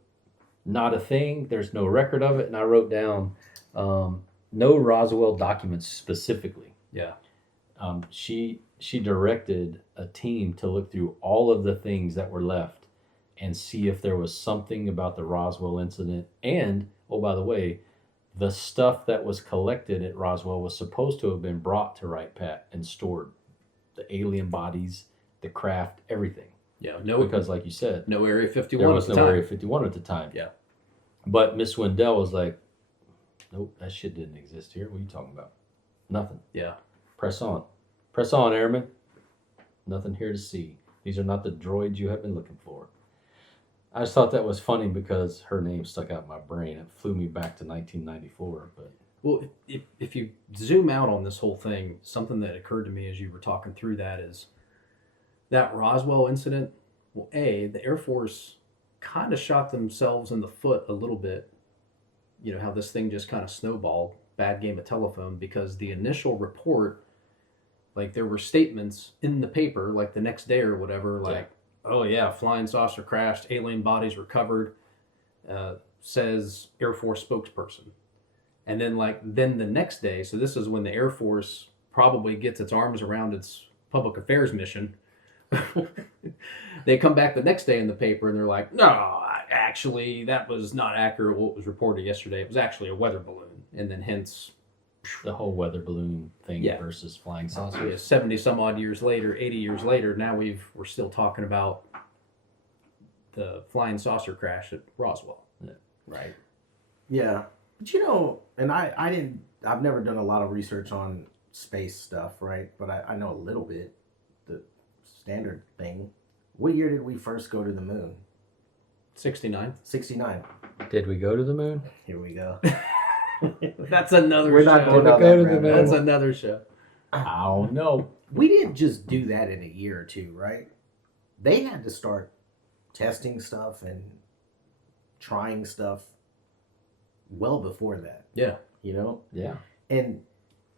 not a thing. There's no record of it. And I wrote down no Roswell documents specifically. Yeah. She directed a team to look through all of the things that were left and see if there was something about the Roswell incident. And, oh, by the way, the stuff that was collected at Roswell was supposed to have been brought to Wright-Pat and stored. The alien bodies, the craft, everything. Yeah, no, because like you said, no Area 51. There was no Area 51 at the time. Yeah, but Miss Wendell was like, "Nope, that shit didn't exist here. What are you talking about? Nothing. Yeah, press on, airman. Nothing here to see. These are not the droids you have been looking for." I just thought that was funny because her name stuck out in my brain. It flew me back to 1994. But well, if you zoom out on this whole thing, something that occurred to me as you were talking through that is that Roswell incident. Well, the Air Force kind of shot themselves in the foot a little bit. You know, how this thing just kind of snowballed, bad game of telephone, because the initial report, like there were statements in the paper, like the next day or whatever, like, oh yeah, flying saucer crashed, alien bodies recovered, says Air Force spokesperson. And then the next day, so this is when the Air Force probably gets its arms around its public affairs mission. They come back the next day in the paper and they're like, no, actually, that was not accurate what was reported yesterday. It was actually a weather balloon. And then hence the whole weather balloon thing versus flying saucers. 70 some odd years later, 80 years later, now we're still talking about the flying saucer crash at Roswell. Yeah. Right. Yeah. But you know, and I've never done a lot of research on space stuff, right? But I know a little bit, the standard thing. What year did we first go to the moon? 69. 69. Did we go to the moon? Here we go. That's another We're show. not going to the moon. That's another show. I don't know. We didn't just do that in a year or two, right? They had to start testing stuff and trying stuff well before that. Yeah. You know? Yeah. And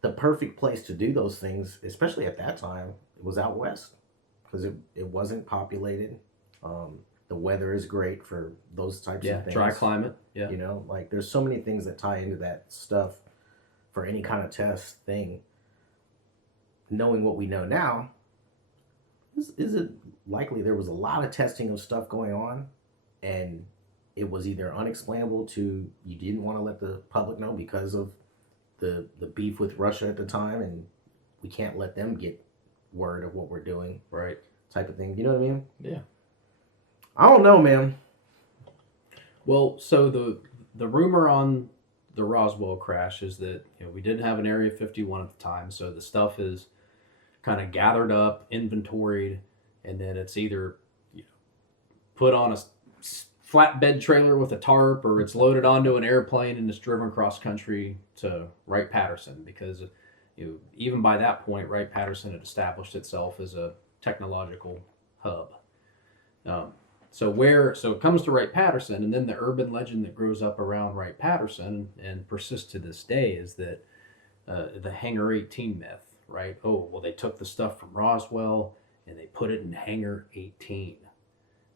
the perfect place to do those things, especially at that time, was out west. Because it wasn't populated. The weather is great for those types of things. Dry climate. Yeah. You know, like there's so many things that tie into that stuff for any kind of test thing. Knowing what we know now, is it likely there was a lot of testing of stuff going on and it was either unexplainable to you didn't want to let the public know because of the beef with Russia at the time and we can't let them get word of what we're doing. Right. Type of thing. You know what I mean? Yeah. I don't know, man. Well, so the rumor on the Roswell crash is that we didn't have an Area 51 at the time, so the stuff is kind of gathered up, inventoried, and then it's either put on a flatbed trailer with a tarp, or it's loaded onto an airplane and it's driven cross country to Wright-Patterson, because even by that point, Wright-Patterson had established itself as a technological hub. So it comes to Wright-Patterson, and then the urban legend that grows up around Wright-Patterson and persists to this day is that the Hangar 18 myth, right? Oh, well, they took the stuff from Roswell and they put it in Hangar 18.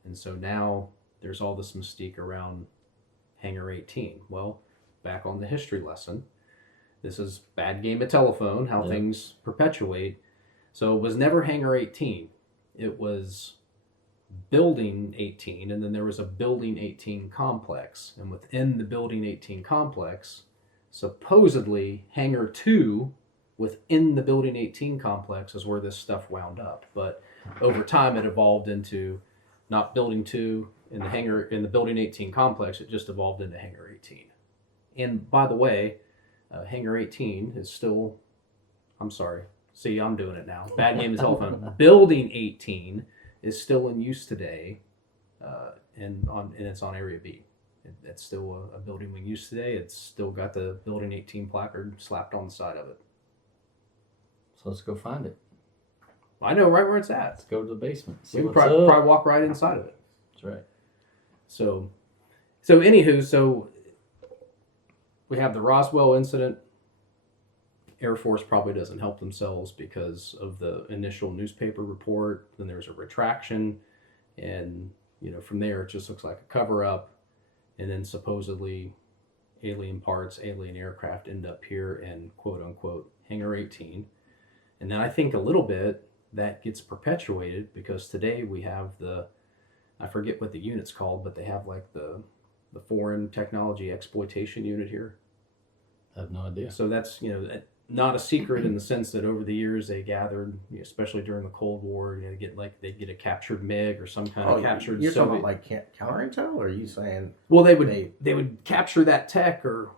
And so now there's all this mystique around Hangar 18. Well, back on the history lesson, this is bad game of telephone, how things perpetuate. So it was never Hangar 18. It was Building 18, and then there was a Building 18 complex. And within the Building 18 complex, supposedly Hangar 2 within the Building 18 complex is where this stuff wound up. But over time it evolved into not Building 2 in the Building 18 complex, it just evolved into Hangar 18. And by the way, Hangar 18 is still, I'm sorry, see, I'm doing it now. Bad game of telephone. Building 18 is still in use today, and it's on Area B. It's still a building we use today. It's still got the Building 18 placard slapped on the side of it. So let's go find it. I know right where it's at. Let's go to the basement. We can probably walk right inside of it. That's right. So anywho, we have the Roswell incident. Air Force probably doesn't help themselves because of the initial newspaper report. Then there's a retraction, and from there it just looks like a cover-up. and then supposedly alien parts, alien aircraft end up here in quote unquote Hangar 18. And then I think a little bit that gets perpetuated because today we have I forget what the unit's called, but they have like the foreign technology exploitation unit here. I have no idea. So that's, not a secret in the sense that over the years they gathered, especially during the Cold War, they get a captured MiG or some kind of captured You're Soviet. talking about like counterintel, or are you saying? Well, they would capture that tech or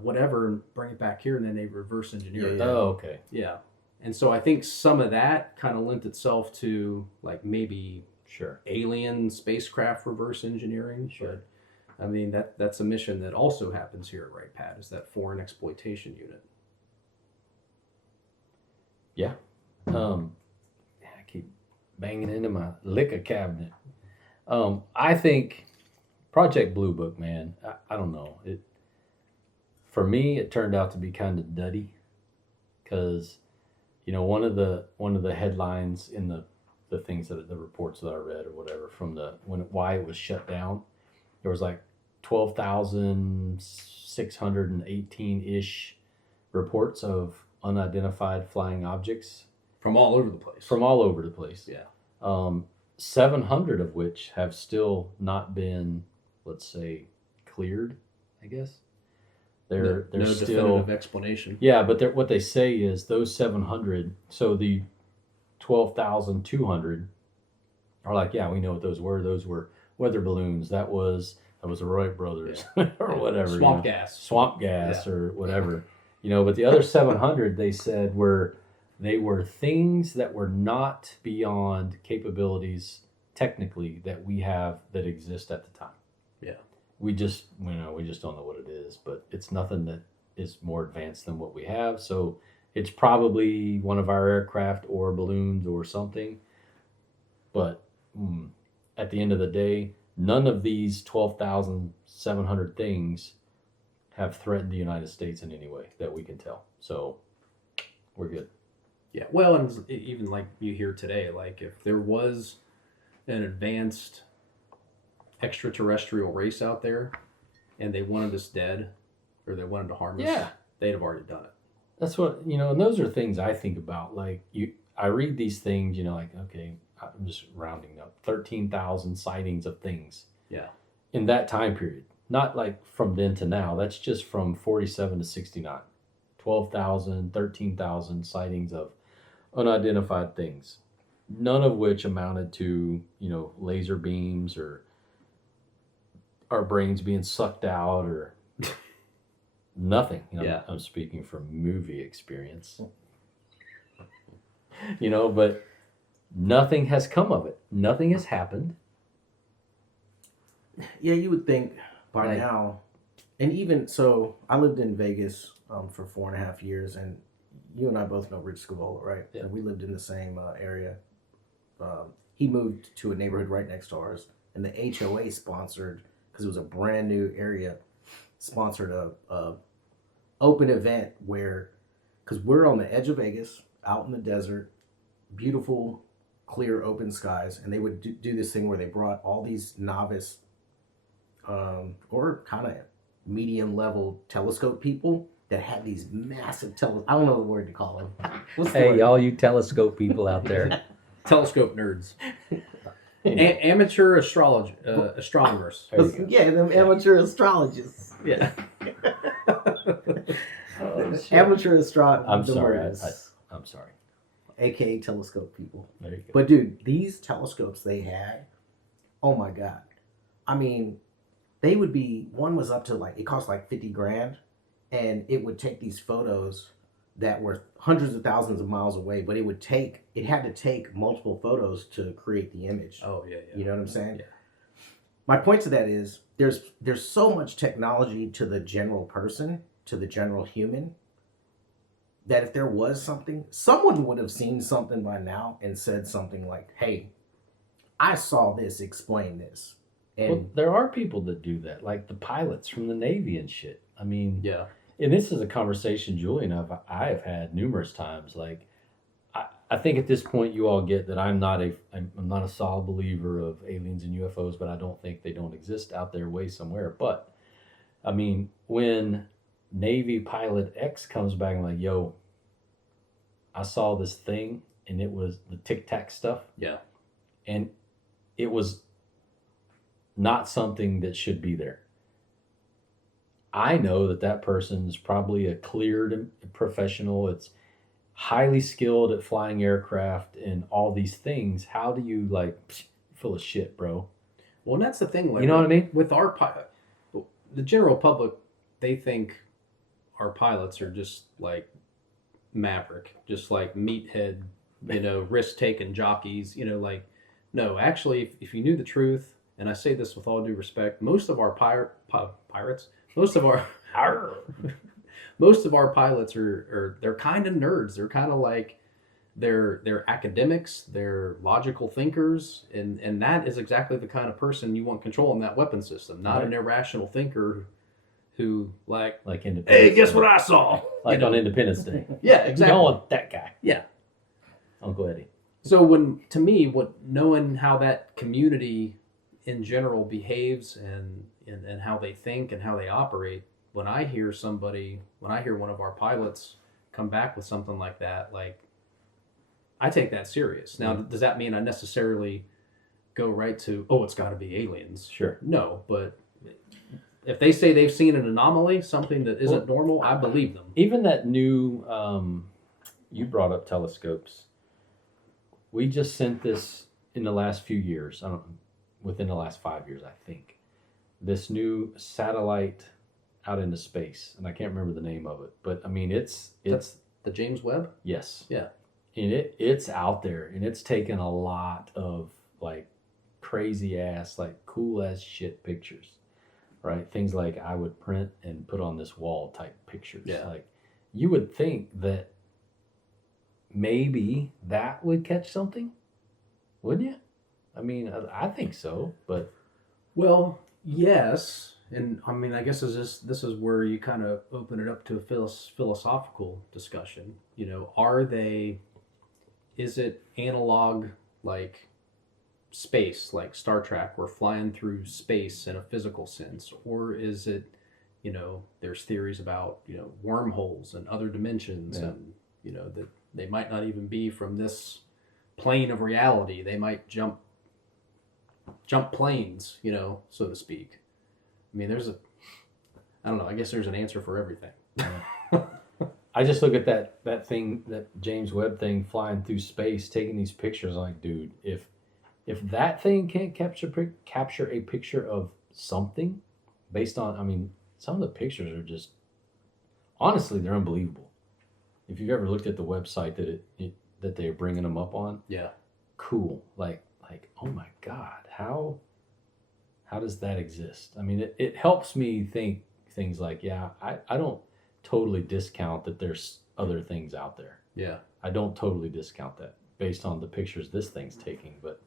whatever and bring it back here, and then they reverse engineer it. Yeah. Oh, okay. Yeah, and so I think some of that kind of lent itself to like maybe alien spacecraft reverse engineering. Sure. But I mean that's a mission that also happens here at Wright-Pat, is that foreign exploitation unit. Yeah. I keep banging into my liquor cabinet. I think Project Blue Book, man, I don't know. For me, it turned out to be kind of duddy because, one of the headlines in the things the reports that I read or whatever from why it was shut down, there was like 12,618-ish reports of unidentified flying objects From all over the place. Yeah. 700 of which have still not been, let's say, cleared, I guess. They're no still definitive explanation. Yeah, but what they say is those 700, so the 12,200 are like, yeah, we know what those were. Those were weather balloons. That was the Wright brothers or whatever. Swamp gas or whatever. But the other 700 they said were things that were not beyond capabilities technically that we have that exist at the time. Yeah. We just don't know what it is, but it's nothing that is more advanced than what we have. So it's probably one of our aircraft or balloons or something. But at the end of the day, none of these 12,700 things have threatened the United States in any way that we can tell. So we're good. Yeah. Well, and even like you hear today, like if there was an advanced extraterrestrial race out there and they wanted us dead or they wanted to harm us, they'd have already done it. That's what, and those are things I think about. Like I read these things, like, okay, I'm just rounding up 13,000 sightings of things. Yeah. In that time period. Not like from then to now. That's just from 47 to 69. 12,000, 13,000 sightings of unidentified things. None of which amounted to, laser beams or our brains being sucked out or nothing. I'm speaking from movie experience. But nothing has come of it. Nothing has happened. Yeah, you would think by now, and even so, I lived in Vegas for 4.5 years, and you and I both know Rich Scavola, right? Yeah. And we lived in the same area. He moved to a neighborhood right next to ours, and the HOA sponsored, because it was a brand new area, sponsored a open event where, because we're on the edge of Vegas, out in the desert, beautiful, clear, open skies, and they would do this thing where they brought all these novice or kind of medium level telescope people that had these massive I don't know the word to call them. Hey, all you telescope people out there. Telescope nerds. Amateur astronomers. Yeah, them amateur astrologists. Yeah. Amateur astronomers. I'm sorry. I'm sorry. AKA telescope people. There you go. But dude, these telescopes they had, oh my God. I mean, they would be, one was up to it cost like 50 grand, and it would take these photos that were hundreds of thousands of miles away, but it had to take multiple photos to create the image. Oh yeah. You know what I'm saying? Yeah. My point to that is there's so much technology to the general person, to the general human, that if there was something, someone would have seen something by now and said something like, hey, I saw this, explain this. And there are people that do that, like the pilots from the Navy and shit. I mean, yeah. And this is a conversation Julie and I have had numerous times. Like, I think at this point you all get that I'm not a solid believer of aliens and UFOs, but I don't think they don't exist out there way somewhere. But I mean, when Navy pilot X comes back and like, yo, I saw this thing and it was the Tic Tac stuff. Yeah. And it was not something that should be there. I know that person is probably a cleared professional. It's highly skilled at flying aircraft and all these things. How do you full of shit, bro? Well, and that's the thing. Like, you know what I mean? With our the general public, they think our pilots are just like maverick, just like meathead, risk-taking jockeys. No, actually, if you knew the truth, and I say this with all due respect, most of our pirates, most of our most of our pilots are they're kind of nerds. They're kind of like they're academics, they're logical thinkers, and that is exactly the kind of person you want controlling that weapon system, not an irrational thinker who like Independence hey, guess Day. what I saw? On Independence Day. Yeah, exactly. You don't want that guy. Yeah. Uncle Eddie. So knowing how that community in general behaves and how they think and how they operate, when I hear one of our pilots come back with something like that, like I take that serious. Now, does that mean I necessarily go right to, oh, it's got to be aliens? Sure. No, but if they say they've seen an anomaly, something that isn't normal, I believe them. Even that new, you brought up telescopes. We just sent this in the last few years. Within the last 5 years, I think. This new satellite out into space, and I can't remember the name of it, but I mean, it's the James Webb. Yes. Yeah. And it's out there, and it's taken a lot of crazy ass, cool ass shit pictures, right? Things like I would print and put on this wall type pictures. Yeah. You would think that maybe that would catch something, wouldn't you? I mean, I think so, but well, yes, and I mean, I guess this is where you kind of open it up to a philosophical discussion. Is it analog like space, like Star Trek, we're flying through space in a physical sense, or is it, there's theories about wormholes and other dimensions, and that they might not even be from this plane of reality. They might jump planes, so to speak. I mean, I don't know, I guess there's an answer for everything. I just look at that thing, that James Webb thing flying through space, taking these pictures. I'm like, dude, if that thing can't capture a picture of something based on, I mean, some of the pictures are just, honestly, they're unbelievable. If you've ever looked at the website that they're bringing them up on, yeah, cool. Like, oh my God, how does that exist? I mean, it helps me think things like, yeah, I don't totally discount that there's other things out there. Yeah. I don't totally discount that based on the pictures this thing's taking, but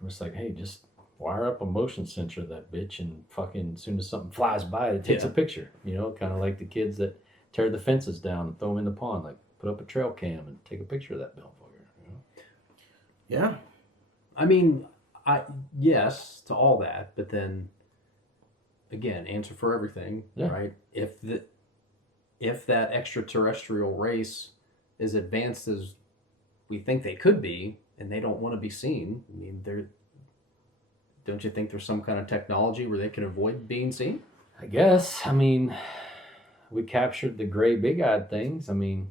I'm just like, hey, just wire up a motion sensor to that bitch, and fucking as soon as something flies by, it takes a picture, kind of like the kids that tear the fences down and throw them in the pond, put up a trail cam and take a picture of that motherfucker. Yeah. I mean, yes to all that, but then again, answer for everything, right? If that extraterrestrial race is advanced as we think they could be, and they don't want to be seen, I mean, don't you think there's some kind of technology where they can avoid being seen? I guess. I mean, we captured the gray big-eyed things. I mean,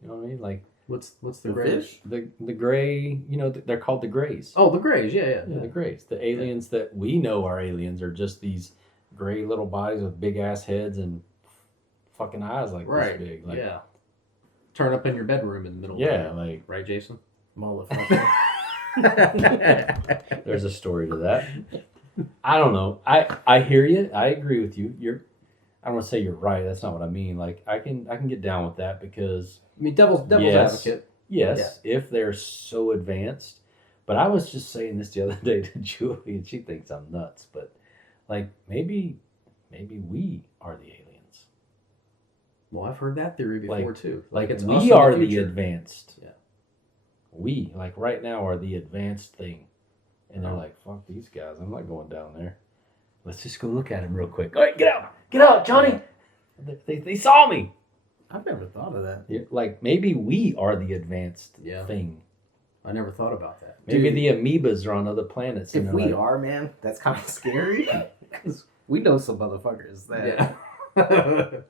you know what I mean? What's the gray? Fish? The gray, they're called the grays. Oh, the grays, yeah. The grays. The aliens that we know are aliens are just these gray little bodies with big-ass heads and fucking eyes this big. Yeah. Turn up in your bedroom in the middle of the night. Right, Jason? Motherfucker. There's a story to that. I don't know. I hear you. I agree with you. I don't want to say you're right. That's not what I mean. I can get down with that because I mean, devil's advocate. Yes, if they're so advanced. But I was just saying this the other day to Julie, and she thinks I'm nuts. But maybe we are the aliens. Well, I've heard that theory before too. Like it's we are the future. advanced. Yeah. We, like right now, are the advanced thing. And they're like, fuck these guys. I'm not going down there. Let's just go look at them real quick. All right, get out. Get out, Johnny. They saw me. I've never thought of that. Yeah, like maybe we are the advanced Yeah. thing. I never thought about that. Maybe the amoebas are on other planets. If and we like, are, man, that's kind of scary. Because we know some motherfuckers that. Yeah.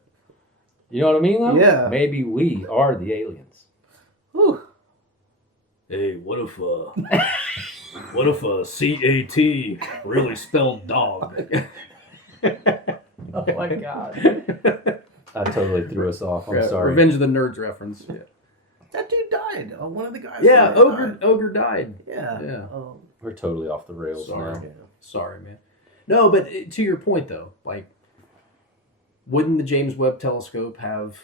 You know what I mean, though? Yeah. Maybe we are the aliens. Whew. Hey, what if CAT really spelled dog? Oh my god. I totally threw us off. I'm sorry. Revenge of the Nerds reference. Yeah. That dude died. One of the guys. Yeah, died. Ogre died. Yeah. Yeah. We're totally off the rails Sorry. now. Sorry, man. No, but to your point though, like, wouldn't the James Webb Telescope have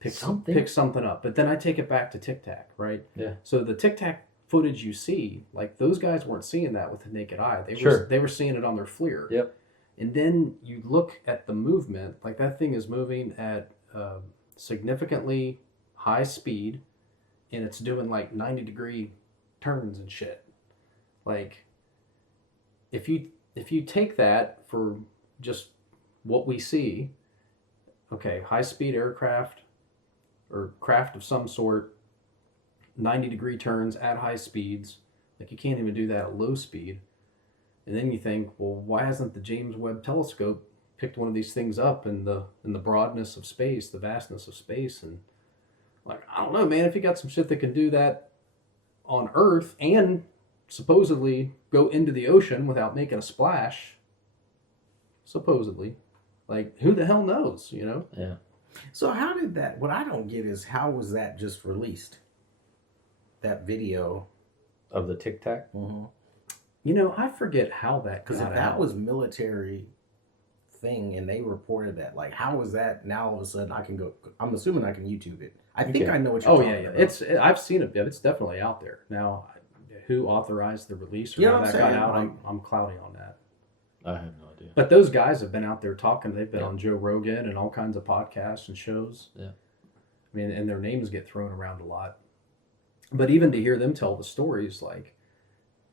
picked something up? But then I take it back to Tic Tac, right? Yeah. So the Tic Tac footage you see, like those guys weren't seeing that with the naked eye. They were seeing it on their FLIR. Yep. And then you look at the movement, like that thing is moving at significantly high speed, and it's doing like 90-degree turns and shit. Like, if you take that for just what we see, okay, high speed aircraft or craft of some sort, 90-degree turns at high speeds, like you can't even do that at low speed. And then you think, well, why hasn't the James Webb Telescope picked one of these things up in the broadness of space, the vastness of space? And like, I don't know, man, if you got some shit that can do that on Earth and supposedly go into the ocean without making a splash, supposedly, like, who the hell knows, you know? Yeah. So how did that? What I don't get is how was that just released? That video Of the Tic Tac? Mm-hmm. You know, I forget how that Because if that was military thing and they reported that, like, how was that now all of a sudden I can go? I'm assuming I can YouTube it. I think I know what you're talking about. I've seen it. It's definitely out there now. Who authorized the release or You know how what that I'm got saying? out? Like- I'm cloudy on that. I have no idea. But those guys have been out there talking. They've been Yeah. on Joe Rogan and all kinds of podcasts and shows. Yeah. I mean, and their names get thrown around a lot. But even to hear them tell the stories, like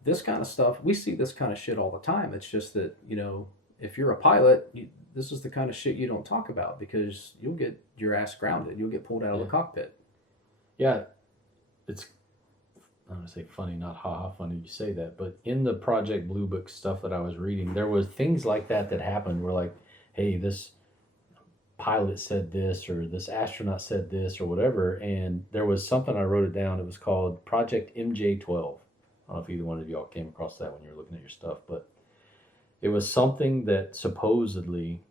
this kind of stuff, we see this kind of shit all the time. It's just that, you know, if you're a pilot, this is the kind of shit you don't talk about because you'll get your ass grounded. You'll get pulled out of the cockpit. Yeah. It's, I'm going to say funny, not haha funny you say that, but in the Project Blue Book stuff that I was reading, there was things like that happened where like, hey, this pilot said this or this astronaut said this or whatever, and there was something, I wrote it down, it was called Project MJ12. I don't know if either one of y'all came across that when you were looking at your stuff, but it was something that supposedly,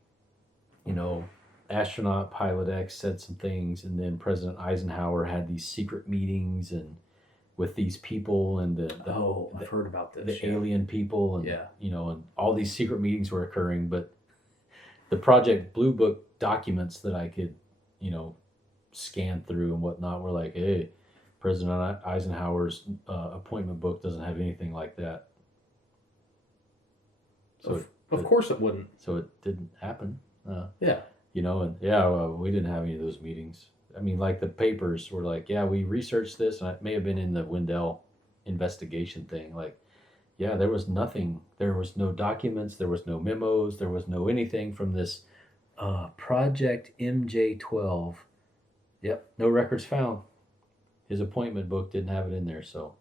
you know, astronaut pilot X said some things, and then President Eisenhower had these secret meetings and with these people and I've heard about this. The alien people, and yeah, you know, and all these secret meetings were occurring. But the Project Blue Book documents that I could, you know, scan through and whatnot were like, hey, President Eisenhower's appointment book doesn't have anything like that. So of course it wouldn't. So it didn't happen. Yeah. You know, and well, we didn't have any of those meetings. I mean, like the papers were like, yeah, we researched this, and it may have been in the Wendell investigation thing. Like, yeah, there was nothing. There was no documents. There was no memos. There was no anything from this Project MJ12. Yep, no records found. His appointment book didn't have it in there, so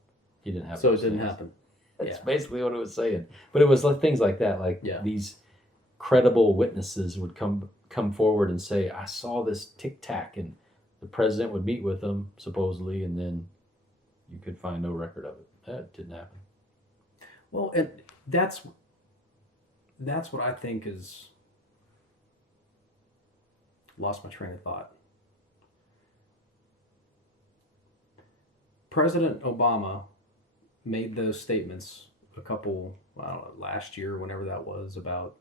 he didn't have. So it didn't happen. That's basically what it was saying. But it was like things like that. Like these credible witnesses would come forward and say, I saw this Tic Tac, and the president would meet with them, supposedly, and then you could find no record of it. That didn't happen. Well, and that's what I think is... Lost my train of thought. President Obama made those statements a couple, I don't know, last year, whenever that was, about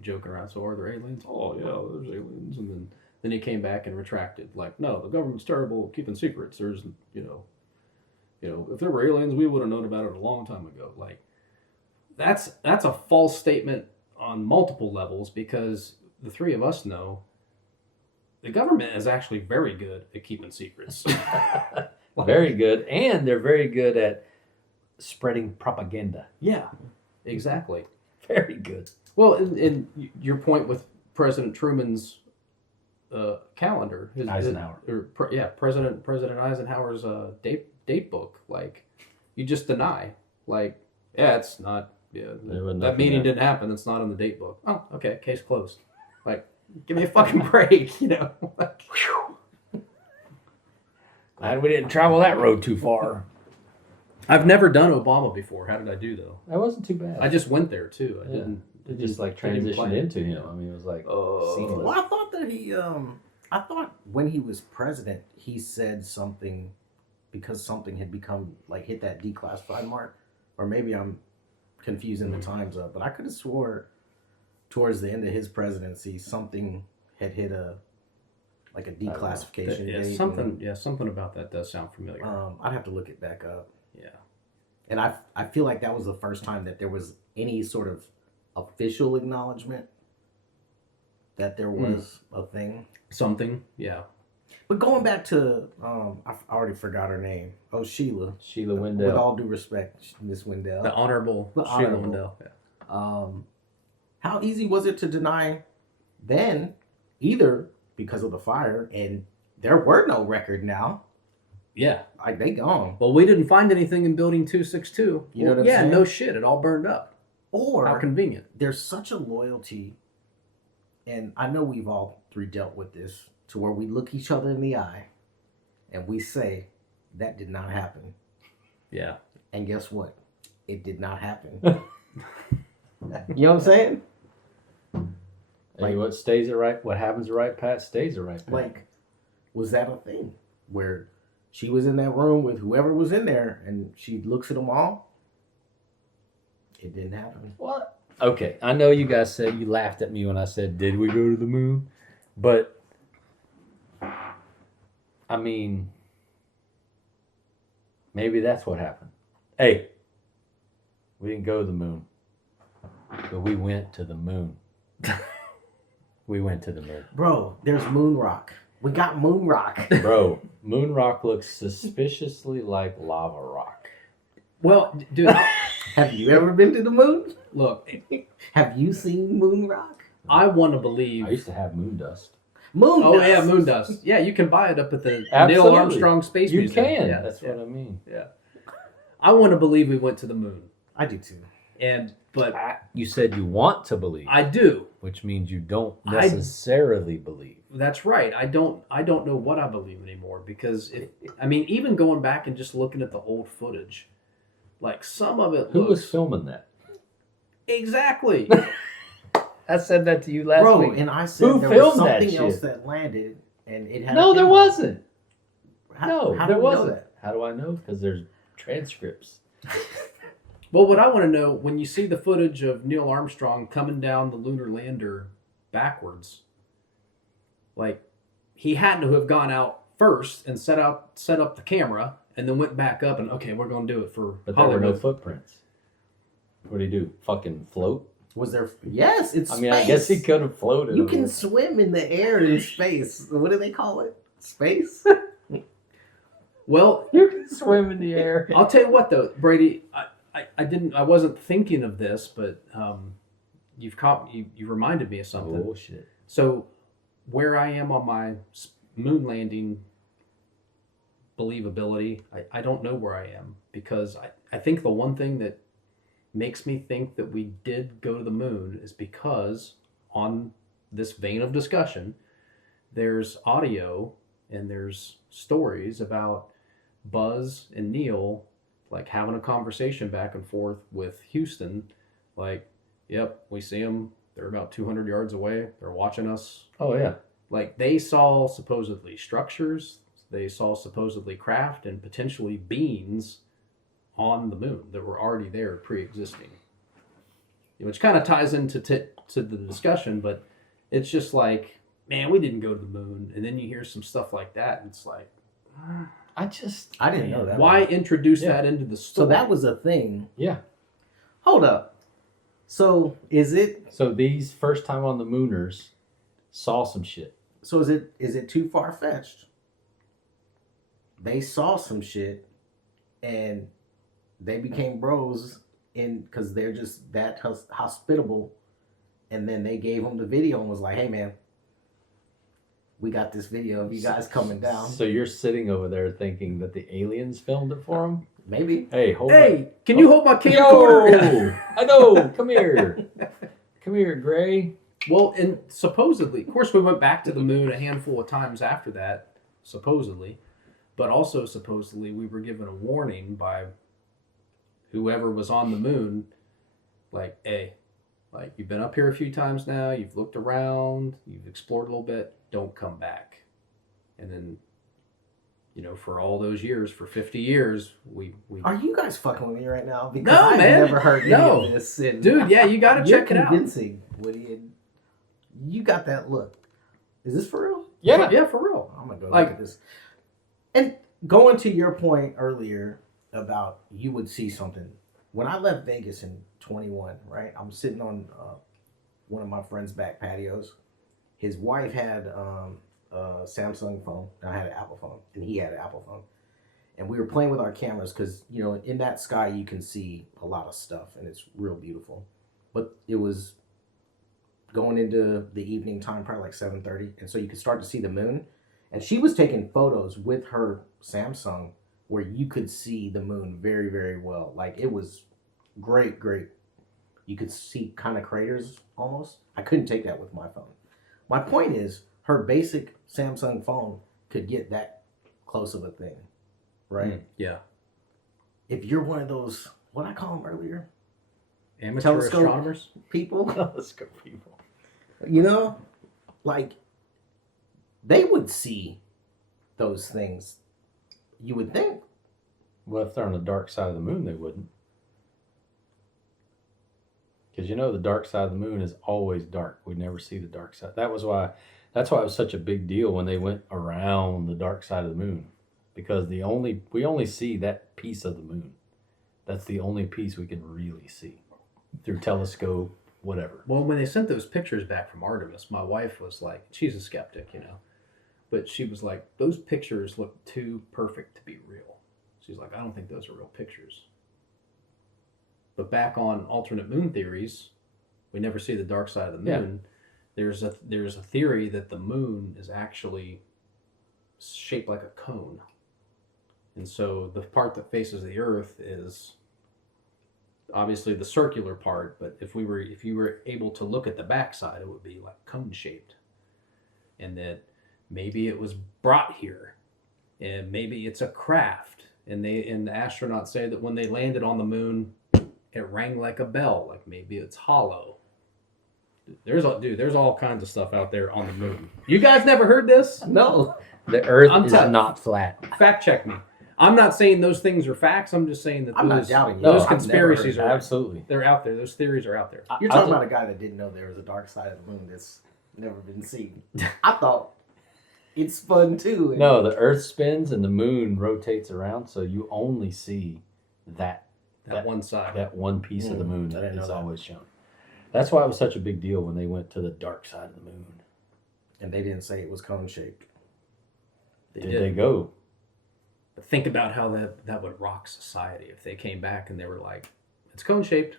joking around. So are there aliens? Oh yeah, there's aliens. And then he came back and retracted, like, no, the government's terrible at keeping secrets. There's, you know, if there were aliens, we would have known about it a long time ago. Like, that's a false statement on multiple levels, because the three of us know the government is actually very good at keeping secrets. Very good, and they're very good at spreading propaganda. Yeah, exactly. Very good. Well, and your point with President Truman's calendar, Eisenhower, President Eisenhower's date book. Like, you just deny, like, yeah, it's not. Yeah, that meeting didn't happen. It's not in the date book. Oh, okay, case closed. Like, give me a fucking break, you know. Like, glad we didn't travel that road too far. I've never done Obama before. How did I do though? That wasn't too bad. I just went there too. I didn't. It just like transitioned into him. I mean, it was like seamless. Well, I thought that I thought when he was president, he said something because something had become like hit that declassified mark, or maybe I'm confusing the times up. But I could have swore towards the end of his presidency, something had hit a declassification date. Something about that does sound familiar. I'd have to look it back up. Yeah, and I feel like that was the first time that there was any sort of official acknowledgement that there was a thing. Something, yeah. But going back to, I already forgot her name. Oh, Sheila. Sheila Wendell. With all due respect, Miss Wendell. The Honorable Sheila Wendell. Yeah. How easy was it to deny then, either because of the fire, and there were no record now. Yeah. Like, they gone. Well, we didn't find anything in building 262. You know what I'm saying? No shit. It all burned up. Or how convenient. There's such a loyalty, and I know we've all three dealt with this, to where we look each other in the eye and we say, that did not happen. Yeah. And guess what? It did not happen. You know what I'm saying? Like, what happens at Wright-Pat stays at Wright-Pat. Like, was that a thing where she was in that room with whoever was in there and she looks at them all? It didn't happen. What? Okay, I know you guys said, you laughed at me when I said, did we go to the moon? But, I mean, maybe that's what happened. Hey, we didn't go to the moon, but we went to the moon. We went to the moon. Bro, there's moon rock. We got moon rock. Bro, moon rock looks suspiciously like lava rock. Well, dude, have you ever been to the moon? Look, have you seen moon rock? I want to believe. I used to have moon dust. Moon dust. Oh yeah, moon dust. Yeah, you can buy it up at the Absolutely. Neil Armstrong Space Museum. You can. Yeah, that's what I mean. Yeah. I want to believe we went to the moon. I do too. But you said you want to believe. I do. Which means you don't necessarily believe. That's right. I don't know what I believe anymore, because even going back and just looking at the old footage, like some of it. Who was filming that? Exactly. I said that to you last week. Bro, and I said who there filmed was something that else shit? that landed, and it had. No, there wasn't. How there do we wasn't. know that? How do I know? Because there's transcripts. Well, what I want to know, when you see the footage of Neil Armstrong coming down the lunar lander backwards, like, he had to have gone out first and set up the camera, and then went back up and, okay, we're going to do it for But there Hollywood. were no footprints. What do you do? Fucking float? Was there? Yes, it's. I mean, space. I guess he could have floated. You can swim in the air in space. What do they call it? Space. Well, you can swim in the air. I'll tell you what, though, Brady. I wasn't thinking of this, but you reminded me of something. Oh shit! So, where I am on my moon landing believability, I don't know where I am, because I think the one thing that makes me think that we did go to the moon is because, on this vein of discussion, there's audio and there's stories about Buzz and Neil, like, having a conversation back and forth with Houston, like, yep, we see them. They're about 200 yards away. They're watching us. Oh yeah. Like, they saw supposedly structures. They saw supposedly craft and potentially beings on the moon that were already there pre-existing. Which kind of ties into to the discussion, but it's just like, man, we didn't go to the moon. And then you hear some stuff like that, and it's like, I didn't know that. why introduce that into the story? So that was a thing. Yeah. Hold up. So is it? So these first time on the mooners saw some shit. So is it too far fetched? They saw some shit and they became bros because they're just that hospitable, and then they gave him the video and was like, "Hey man, we got this video of you guys coming down." So you're sitting over there thinking that the aliens filmed it for him? Maybe. Hey, can you hold my camcorder? Yo, I know. Come here. Come here, Gray. Well, and supposedly, of course, we went back to the moon a handful of times after that, supposedly. But also, supposedly, we were given a warning by whoever was on the moon, like, hey, like, you've been up here a few times now, you've looked around, you've explored a little bit, don't come back. And then, you know, for all those years, for 50 years, we Are you guys fucking with me right now? Because No, I've man. never heard any No. of this. And Dude, yeah, you got to you're check it out. convincing, Woody. And you got that look. Is this for real? Yeah. Yeah, for real. I'm gonna go Like- look at this. And going to your point earlier about you would see something. When I left Vegas in 21, right? I'm sitting on one of my friend's back patios. His wife had a Samsung phone, and I had an Apple phone, and he had an Apple phone. And we were playing with our cameras because, you know, in that sky you can see a lot of stuff, and it's real beautiful. But it was going into the evening time, probably like 7:30, and so you could start to see the moon. And she was taking photos with her Samsung where you could see the moon very, very well. Like, it was great. You could see kind of craters almost. I couldn't take that with my phone. My point is, her basic Samsung phone could get that close of a thing, right? Yeah. If you're one of those, what I call them earlier, Amateur Telescope. astronomers. people, Let's go, people. you know, like, they would see those things, you would think. Well, if they're on the dark side of the moon, they wouldn't. Because you know the dark side of the moon is always dark. We never see the dark side. That's why it was such a big deal when they went around the dark side of the moon. Because we only see that piece of the moon. That's the only piece we can really see through telescope, whatever. Well, when they sent those pictures back from Artemis, my wife was like, she's a skeptic, you know, but she was like, those pictures look too perfect to be real. She's like, I don't think those are real pictures. But back on alternate moon theories, we never see the dark side of the moon. Yeah. There's a theory that the moon is actually shaped like a cone. And so the part that faces the Earth is obviously the circular part, but if you were able to look at the backside, it would be like cone shaped. And that maybe it was brought here, and maybe it's a craft. And the astronauts say that when they landed on the moon, it rang like a bell, like maybe it's hollow. There's all kinds of stuff out there on the moon. You guys never heard this? No. The Earth is not flat. Fact check me. I'm not saying those things are facts. I'm just saying that I'm not doubting you. those I've conspiracies never are absolutely. They're out there. Those theories are out there. You're talking about a guy that didn't know there was a dark side of the moon that's never been seen. I thought it's fun too. No, the Earth spins and the moon rotates around, so you only see that one side. That one piece of the moon I didn't know is that. always shown. That's why it was such a big deal when they went to the dark side of the moon. And they didn't say it was cone shaped. Did they go? But think about how that would rock society if they came back and they were like, it's cone shaped.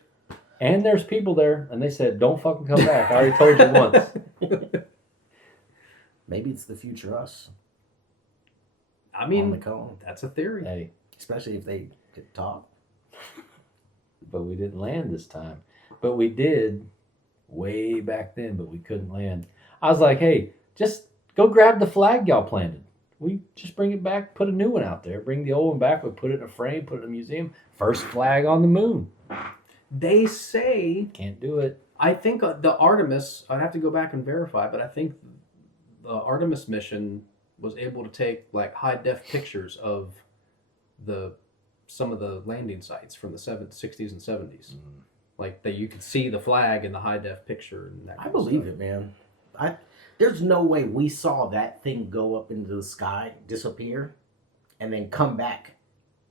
And there's people there, and they said, don't fucking come back. I already told you once. Maybe it's the future us. I mean, On the cone. that's a theory. Hey, Especially if they could talk. but we didn't land this time. But we did way back then, but we couldn't land. I was like, hey, just go grab the flag y'all planted. We just bring it back, put a new one out there. Bring the old one back, we put it in a frame, put it in a museum. First flag on the moon. They say, Can't do it. I think the Artemis, I'd have to go back and verify, but I think the Artemis mission was able to take like high def pictures of some of the landing sites from the 60s and 70s. Like that you could see the flag in the high def picture. And that I believe it, man. There's no way we saw that thing go up into the sky, disappear, and then come back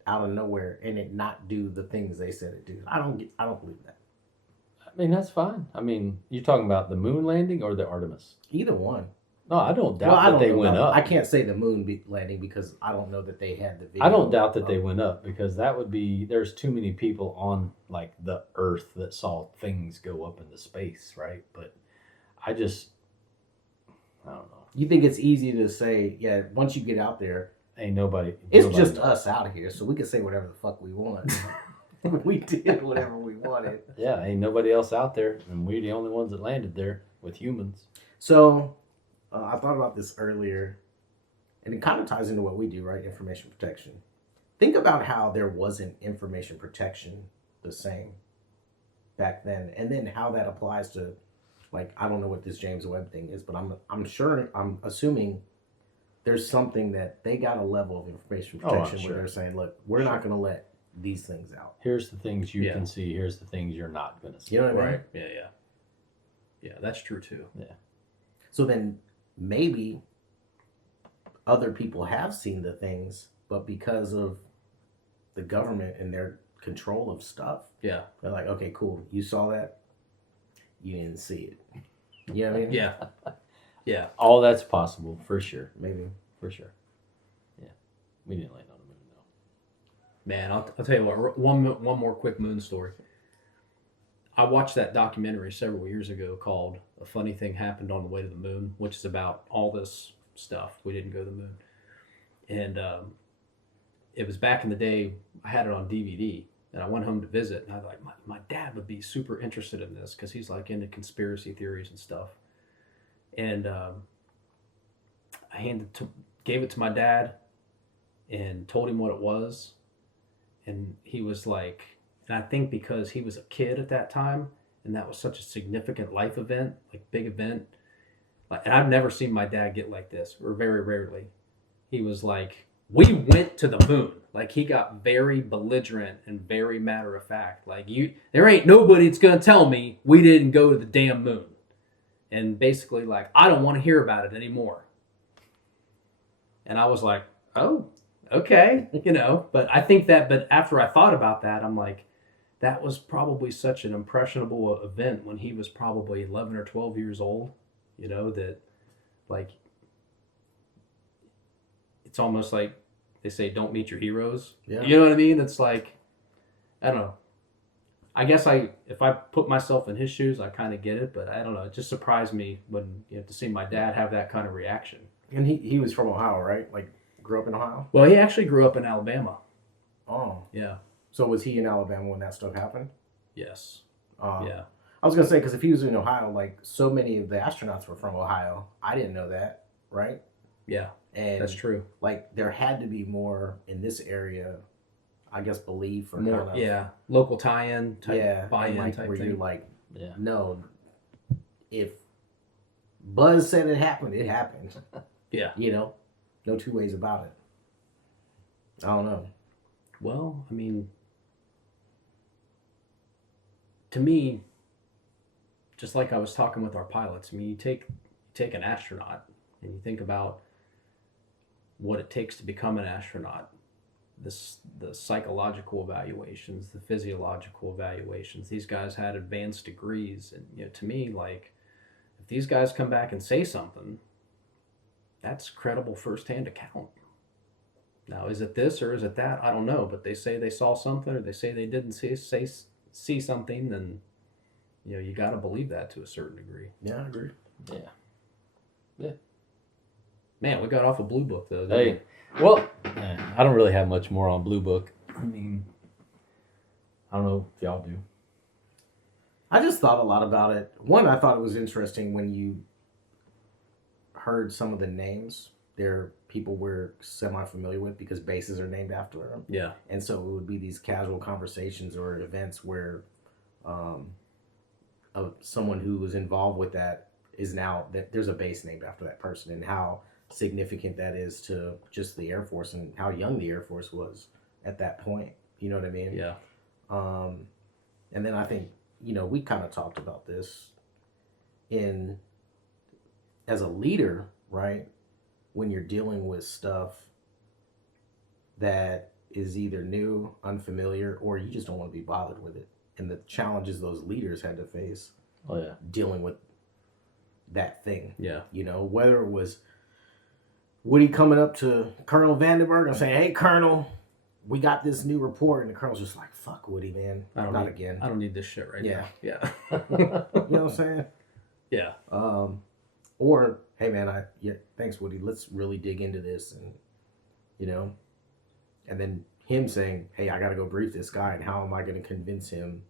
out of nowhere and it not do the things they said it do. I don't believe that. I mean, that's fine. I mean, you're talking about the moon landing or the Artemis? Either one. No, I don't doubt that they went up. I can't say the moon landing because I don't know that they had the video. I don't doubt that they went up because that would be, there's too many people on like the Earth that saw things go up into space, right? But I don't know. You think it's easy to say, yeah, once you get out there, ain't nobody. It's just us out here, so we can say whatever the fuck we want. We did whatever we wanted. Yeah, ain't nobody else out there, and we're the only ones that landed there with humans. So, I thought about this earlier, and it kind of ties into what we do, right? Information protection. Think about how there wasn't information protection the same back then, and then how that applies to, like, I don't know what this James Webb thing is, but I'm assuming there's something that they got a level of information protection where they're saying, look, we're not going to let these things out. Here's the things you can see. Here's the things you're not going to see. You know what I mean? Right. Yeah, that's true too. Yeah. So then maybe other people have seen the things, but because of the government and their control of stuff, they're like, okay, cool, you saw that, you didn't see it. You know what I mean? Yeah. All that's possible for sure. Maybe. For sure. Yeah. We didn't land on the moon though. Man, I'll tell you what. One more quick moon story. I watched that documentary several years ago called "A Funny Thing Happened on the Way to the Moon," which is about all this stuff. We didn't go to the moon, and it was back in the day. I had it on DVD, and I went home to visit, and I was like, my dad would be super interested in this because he's like into conspiracy theories and stuff. And I gave it to my dad, and told him what it was, and he was like. And I think because he was a kid at that time, and that was such a significant life event, like big event. And I've never seen my dad get like this, or very rarely. He was like, we went to the moon. Like he got very belligerent and very matter of fact. Like there ain't nobody that's gonna tell me we didn't go to the damn moon. And basically like, I don't want to hear about it anymore. And I was like, oh, okay, But I think but after I thought about that, I'm like, that was probably such an impressionable event when he was probably 11 or 12 years old, that like, it's almost like they say, don't meet your heroes. Yeah. You know what I mean? It's like, I don't know. I guess if I put myself in his shoes, I kind of get it, but I don't know. It just surprised me when, to see my dad have that kind of reaction. And he was from Ohio, right? Like, grew up in Ohio? Well, he actually grew up in Alabama. Oh. Yeah. So was he in Alabama when that stuff happened? Yes. Yeah. I was going to say, because if he was in Ohio, like, so many of the astronauts were from Ohio. I didn't know that, right? Yeah, and that's true. Like, there had to be more in this area, I guess, belief or more, kind of... local tie-in type, buy-in like, type where thing. You're like, no, if Buzz said it happened, it happened. Yeah. No two ways about it. I don't know. Well, I mean, to me, just like I was talking with our pilots, I mean, you take an astronaut and you think about what it takes to become an astronaut, the psychological evaluations, the physiological evaluations. These guys had advanced degrees, and to me, like, if these guys come back and say something, that's credible firsthand account. Now, is it this or is it that? I don't know, but they say they saw something, or they say they didn't see something, then you got to believe that to a certain degree. Yeah, I agree. Yeah. Man, we got off a Blue Book though. Hey, well, I don't really have much more on Blue Book. I mean, I don't know if y'all do. I just thought a lot about it. One, I thought it was interesting when you heard some of the names. They're people we're semi-familiar with because bases are named after them. Yeah. And so it would be these casual conversations or events where someone who was involved with that is now that there's a base named after that person, and how significant that is to just the Air Force and how young the Air Force was at that point. You know what I mean? Yeah. And then I think, we kind of talked about this as a leader, right? When you're dealing with stuff that is either new, unfamiliar, or you just don't want to be bothered with it. And the challenges those leaders had to face Oh, yeah. dealing with that thing. Yeah. You know, whether it was Woody coming up to Colonel Vandenberg and saying, "Hey, Colonel, we got this new report," and the Colonel's just like, "Fuck Woody, man, not again. I don't need this shit right now." Yeah. You know what I'm saying? Yeah. Or, "Hey, man, thanks, Woody. Let's really dig into this," and you know, and then him saying, "Hey, I got to go brief this guy, and how am I going to convince him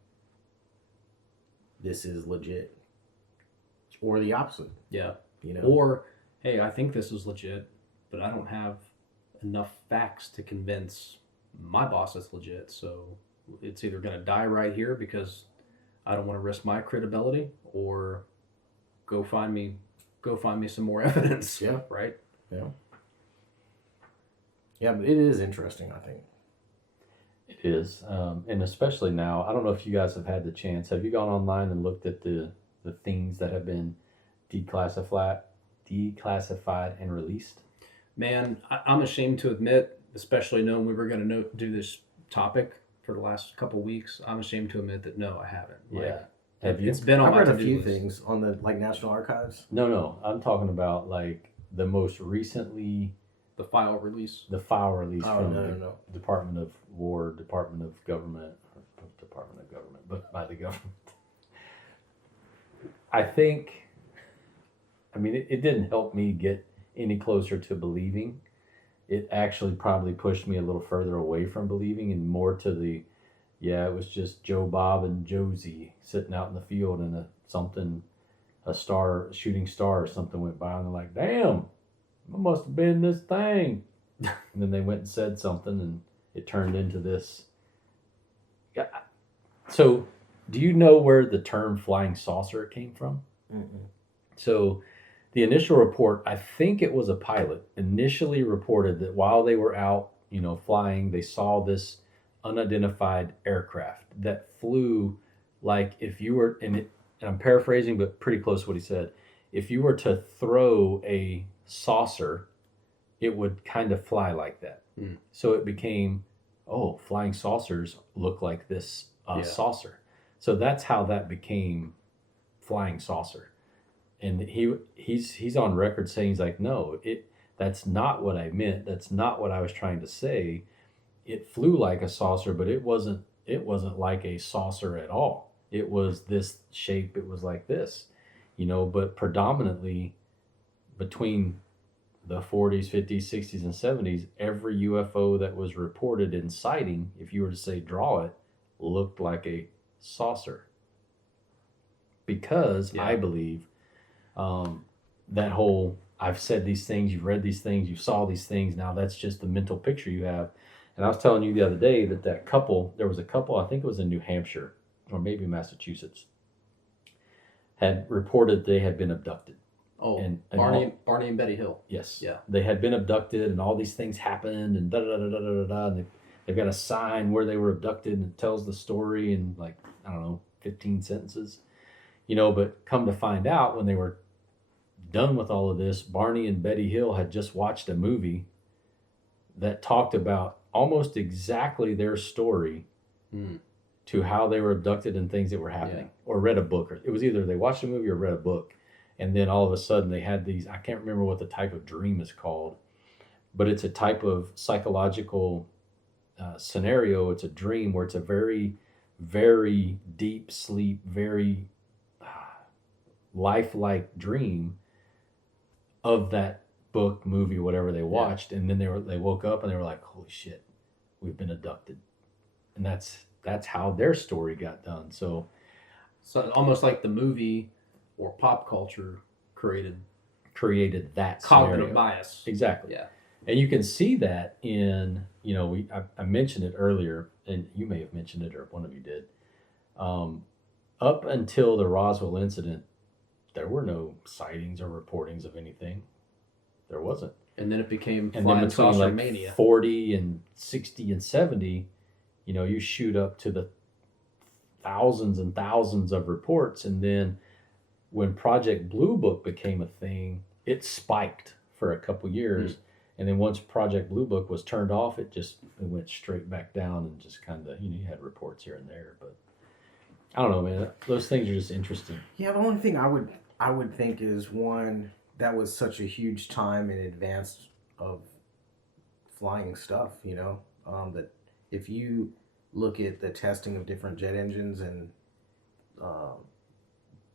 this is legit?" Or the opposite. Yeah. You know. Or, hey, I think this is legit, but I don't have enough facts to convince my boss it's legit. So it's either going to die right here because I don't want to risk my credibility, or go find me some more evidence. Yeah. Right. Yeah. Yeah, but it is interesting, I think. It is, and especially now. I don't know if you guys have had the chance. Have you gone online and looked at the things that have been declassified and released? Man, I'm ashamed to admit, especially knowing we were going to do this topic for the last couple of weeks, I'm ashamed to admit that no, I haven't. Yeah. Have you? It's been on I've my read a to-do few list. things on the National Archives. No. I'm talking about like the most recently. The file release. The file release from no. Department of War, Department of Government, but by the government. I think, I mean, it didn't help me get any closer to believing. It actually probably pushed me a little further away from believing and more to it was just Joe Bob and Josie sitting out in the field and a shooting star or something went by and they're like, damn, it must have been this thing. And then they went and said something and it turned into this. Yeah. So do you know where the term flying saucer came from? Mm-mm. So the initial report, I think it was a pilot, initially reported that while they were out, flying, they saw this unidentified aircraft that flew like if you were, and I'm paraphrasing, but pretty close to what he said. If you were to throw a saucer, it would kind of fly like that. Mm. So it became, flying saucers look like this saucer. So that's how that became flying saucer. And he's on record saying, he's like, no, that's not what I meant. That's not what I was trying to say. It flew like a saucer, but it wasn't like a saucer at all. It was this shape. It was like this, but predominantly between the 40s, 50s, 60s, and 70s, every UFO that was reported in sighting, if you were to say draw it, looked like a saucer. Because I believe that whole, I've said these things, you've read these things, you saw these things, now that's just the mental picture you have. And I was telling you the other day that couple, there was a couple, I think it was in New Hampshire, or maybe Massachusetts, had reported they had been abducted. Oh, and Barney and Betty Hill. Yes. Yeah. They had been abducted and all these things happened and and they've got a sign where they were abducted and it tells the story in 15 sentences. But come to find out when they were done with all of this, Barney and Betty Hill had just watched a movie that talked about almost exactly their story to how they were abducted and things that were happening, or read a book. Or it was either they watched a movie or read a book. And then all of a sudden they had these, I can't remember what the type of dream is called, but it's a type of psychological scenario. It's a dream where it's a very, very deep sleep, very lifelike dream of that book, movie, whatever they watched. And then they woke up and they were like, holy shit, we've been abducted. And that's how their story got done. So almost like the movie or pop culture created that cognitive scenario. Bias. Exactly. Yeah. And you can see that in, I mentioned it earlier, and you may have mentioned it, or one of you did. Up until the Roswell incident, there were no sightings or reportings of anything. There wasn't. And then it became and then between saucer mania. 40 and 60 and 70, you shoot up to the thousands and thousands of reports. And then when Project Blue Book became a thing, it spiked for a couple years. And then once Project Blue Book was turned off, it went straight back down and just kind of, you had reports here and there. But I don't know, man. Those things are just interesting. Yeah, the only thing I I would think is one that was such a huge time in advance of flying stuff, that if you look at the testing of different jet engines and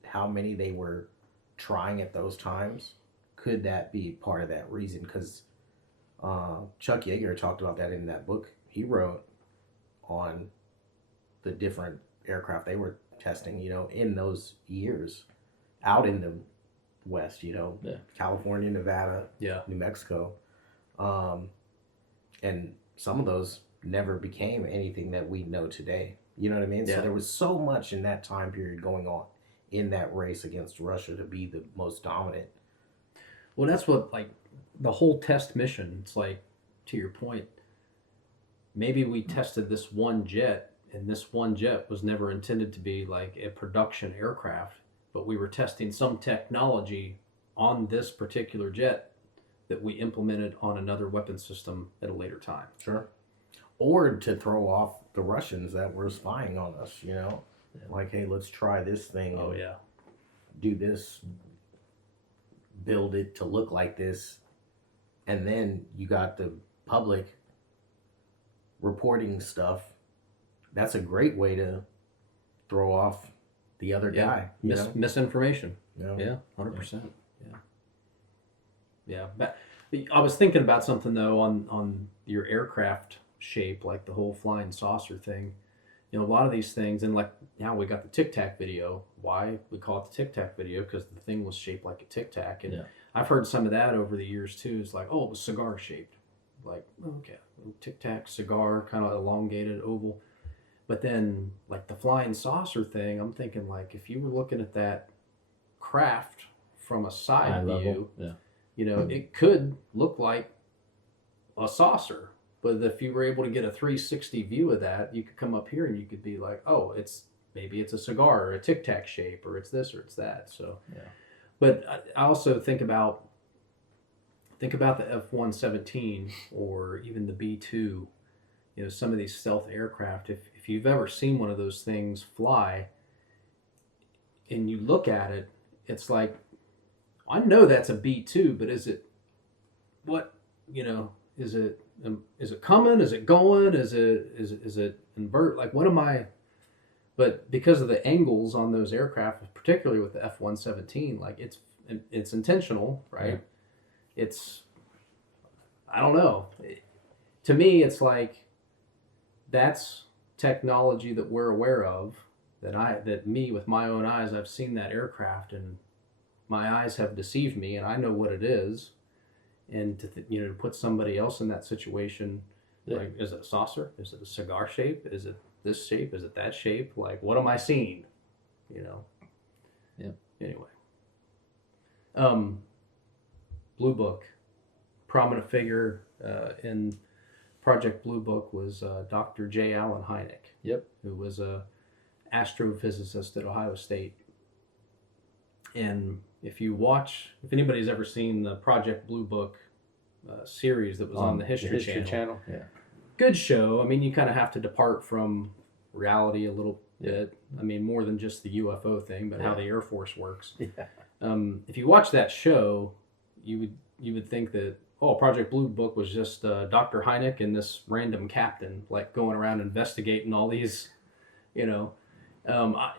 how many they were trying at those times, could that be part of that reason? Because Chuck Yeager talked about that in that book he wrote on the different aircraft they were testing, in those years out in the West, California, Nevada, New Mexico. And some of those never became anything that we know today. You know what I mean? Yeah. So there was so much in that time period going on in that race against Russia to be the most dominant. Well, that's what, like, the whole test mission, it's like, to your point, maybe we tested this one jet, and this one jet was never intended to be like a production aircraft, but we were testing some technology on this particular jet that we implemented on another weapon system at a later time. Sure. Or to throw off the Russians that were spying on us, Like, hey, let's try this thing. Oh, yeah. Do this, build it to look like this. And then you got the public reporting stuff. That's a great way to throw off the other guy. Misinformation. Yeah, 100%. Yeah. But I was thinking about something, though, on your aircraft shape, like the whole flying saucer thing. A lot of these things, and like now we got the Tic Tac video. Why we call it the Tic Tac video? Because the thing was shaped like a Tic Tac. And I've heard some of that over the years, too. It's like, oh, it was cigar shaped. Like, okay, Tic Tac, cigar, kind of elongated, oval. But then, like the flying saucer thing, I'm thinking, like, if you were looking at that craft from a side view, it could look like a saucer. But if you were able to get a 360 view of that, you could come up here and you could be like, oh, maybe it's a cigar or a Tic Tac shape, or it's this or it's that. So, But I also think about the F-117 or even the B-2. Some of these stealth aircraft, if you've ever seen one of those things fly and you look at it, it's like, I know that's a B-2, but is it coming? Is it going? Is it invert? Like, what am I? But because of the angles on those aircraft, particularly with the F-117, like it's intentional, right? Yeah. I don't know. To me, it's like, that's technology that we're aware of, that me with my own eyes, I've seen that aircraft and my eyes have deceived me and I know what it is. And to put somebody else in that situation, like, is it a saucer? Is it a cigar shape? Is it this shape? Is it that shape? Like, what am I seeing? Yeah. Anyway. Blue Book, prominent figure in Project Blue Book was Dr. J. Allen Hynek. Yep. Who was a astrophysicist at Ohio State. And if anybody's ever seen the Project Blue Book series that was on the History Channel. Yeah. Good show. I mean, you kind of have to depart from reality a little bit. I mean, more than just the UFO thing, but how the Air Force works. Yeah. If you watch that show, you would think that, Project Blue Book was just Dr. Hynek and this random captain, like, going around investigating all these, I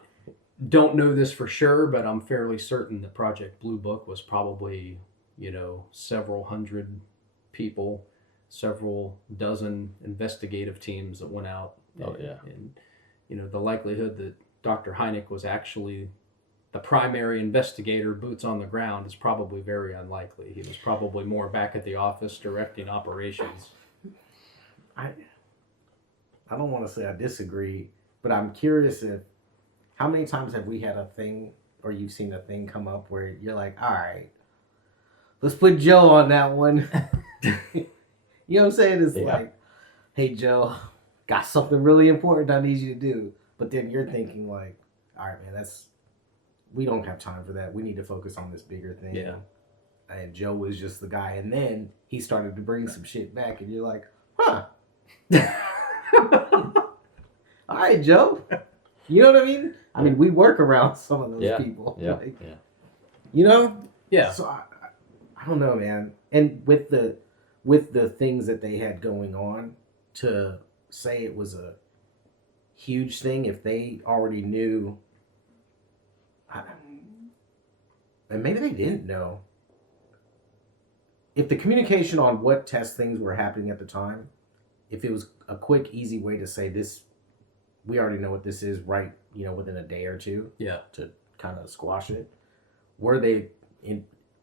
don't know this for sure, but I'm fairly certain that Project Blue Book was probably, several hundred people, several dozen investigative teams that went out. And the likelihood that Dr. Hynek was actually the primary investigator, boots on the ground, is probably very unlikely. He was probably more back at the office directing operations. I don't want to say I disagree, but I'm curious how many times have we had a thing, or you've seen a thing come up where you're like, all right, let's put Joe on that one. You know what I'm saying? It's like, hey, Joe, got something really important I need you to do. But then you're thinking like, all right, man, we don't have time for that. We need to focus on this bigger thing. Yeah. And Joe was just the guy. And then he started to bring some shit back. And you're like, huh. All right, Joe. You know what I mean? I mean, we work around some of those people. Yeah. Like, You know? Yeah. So I don't know, man. And with the things that they had going on, to say it was a huge thing, if they already knew, and maybe they didn't know, if the communication on what test things were happening at the time, if it was a quick, easy way to say this, we already know what this is, right? You know, within a day or two, Yeah, to kind of squash it. Were they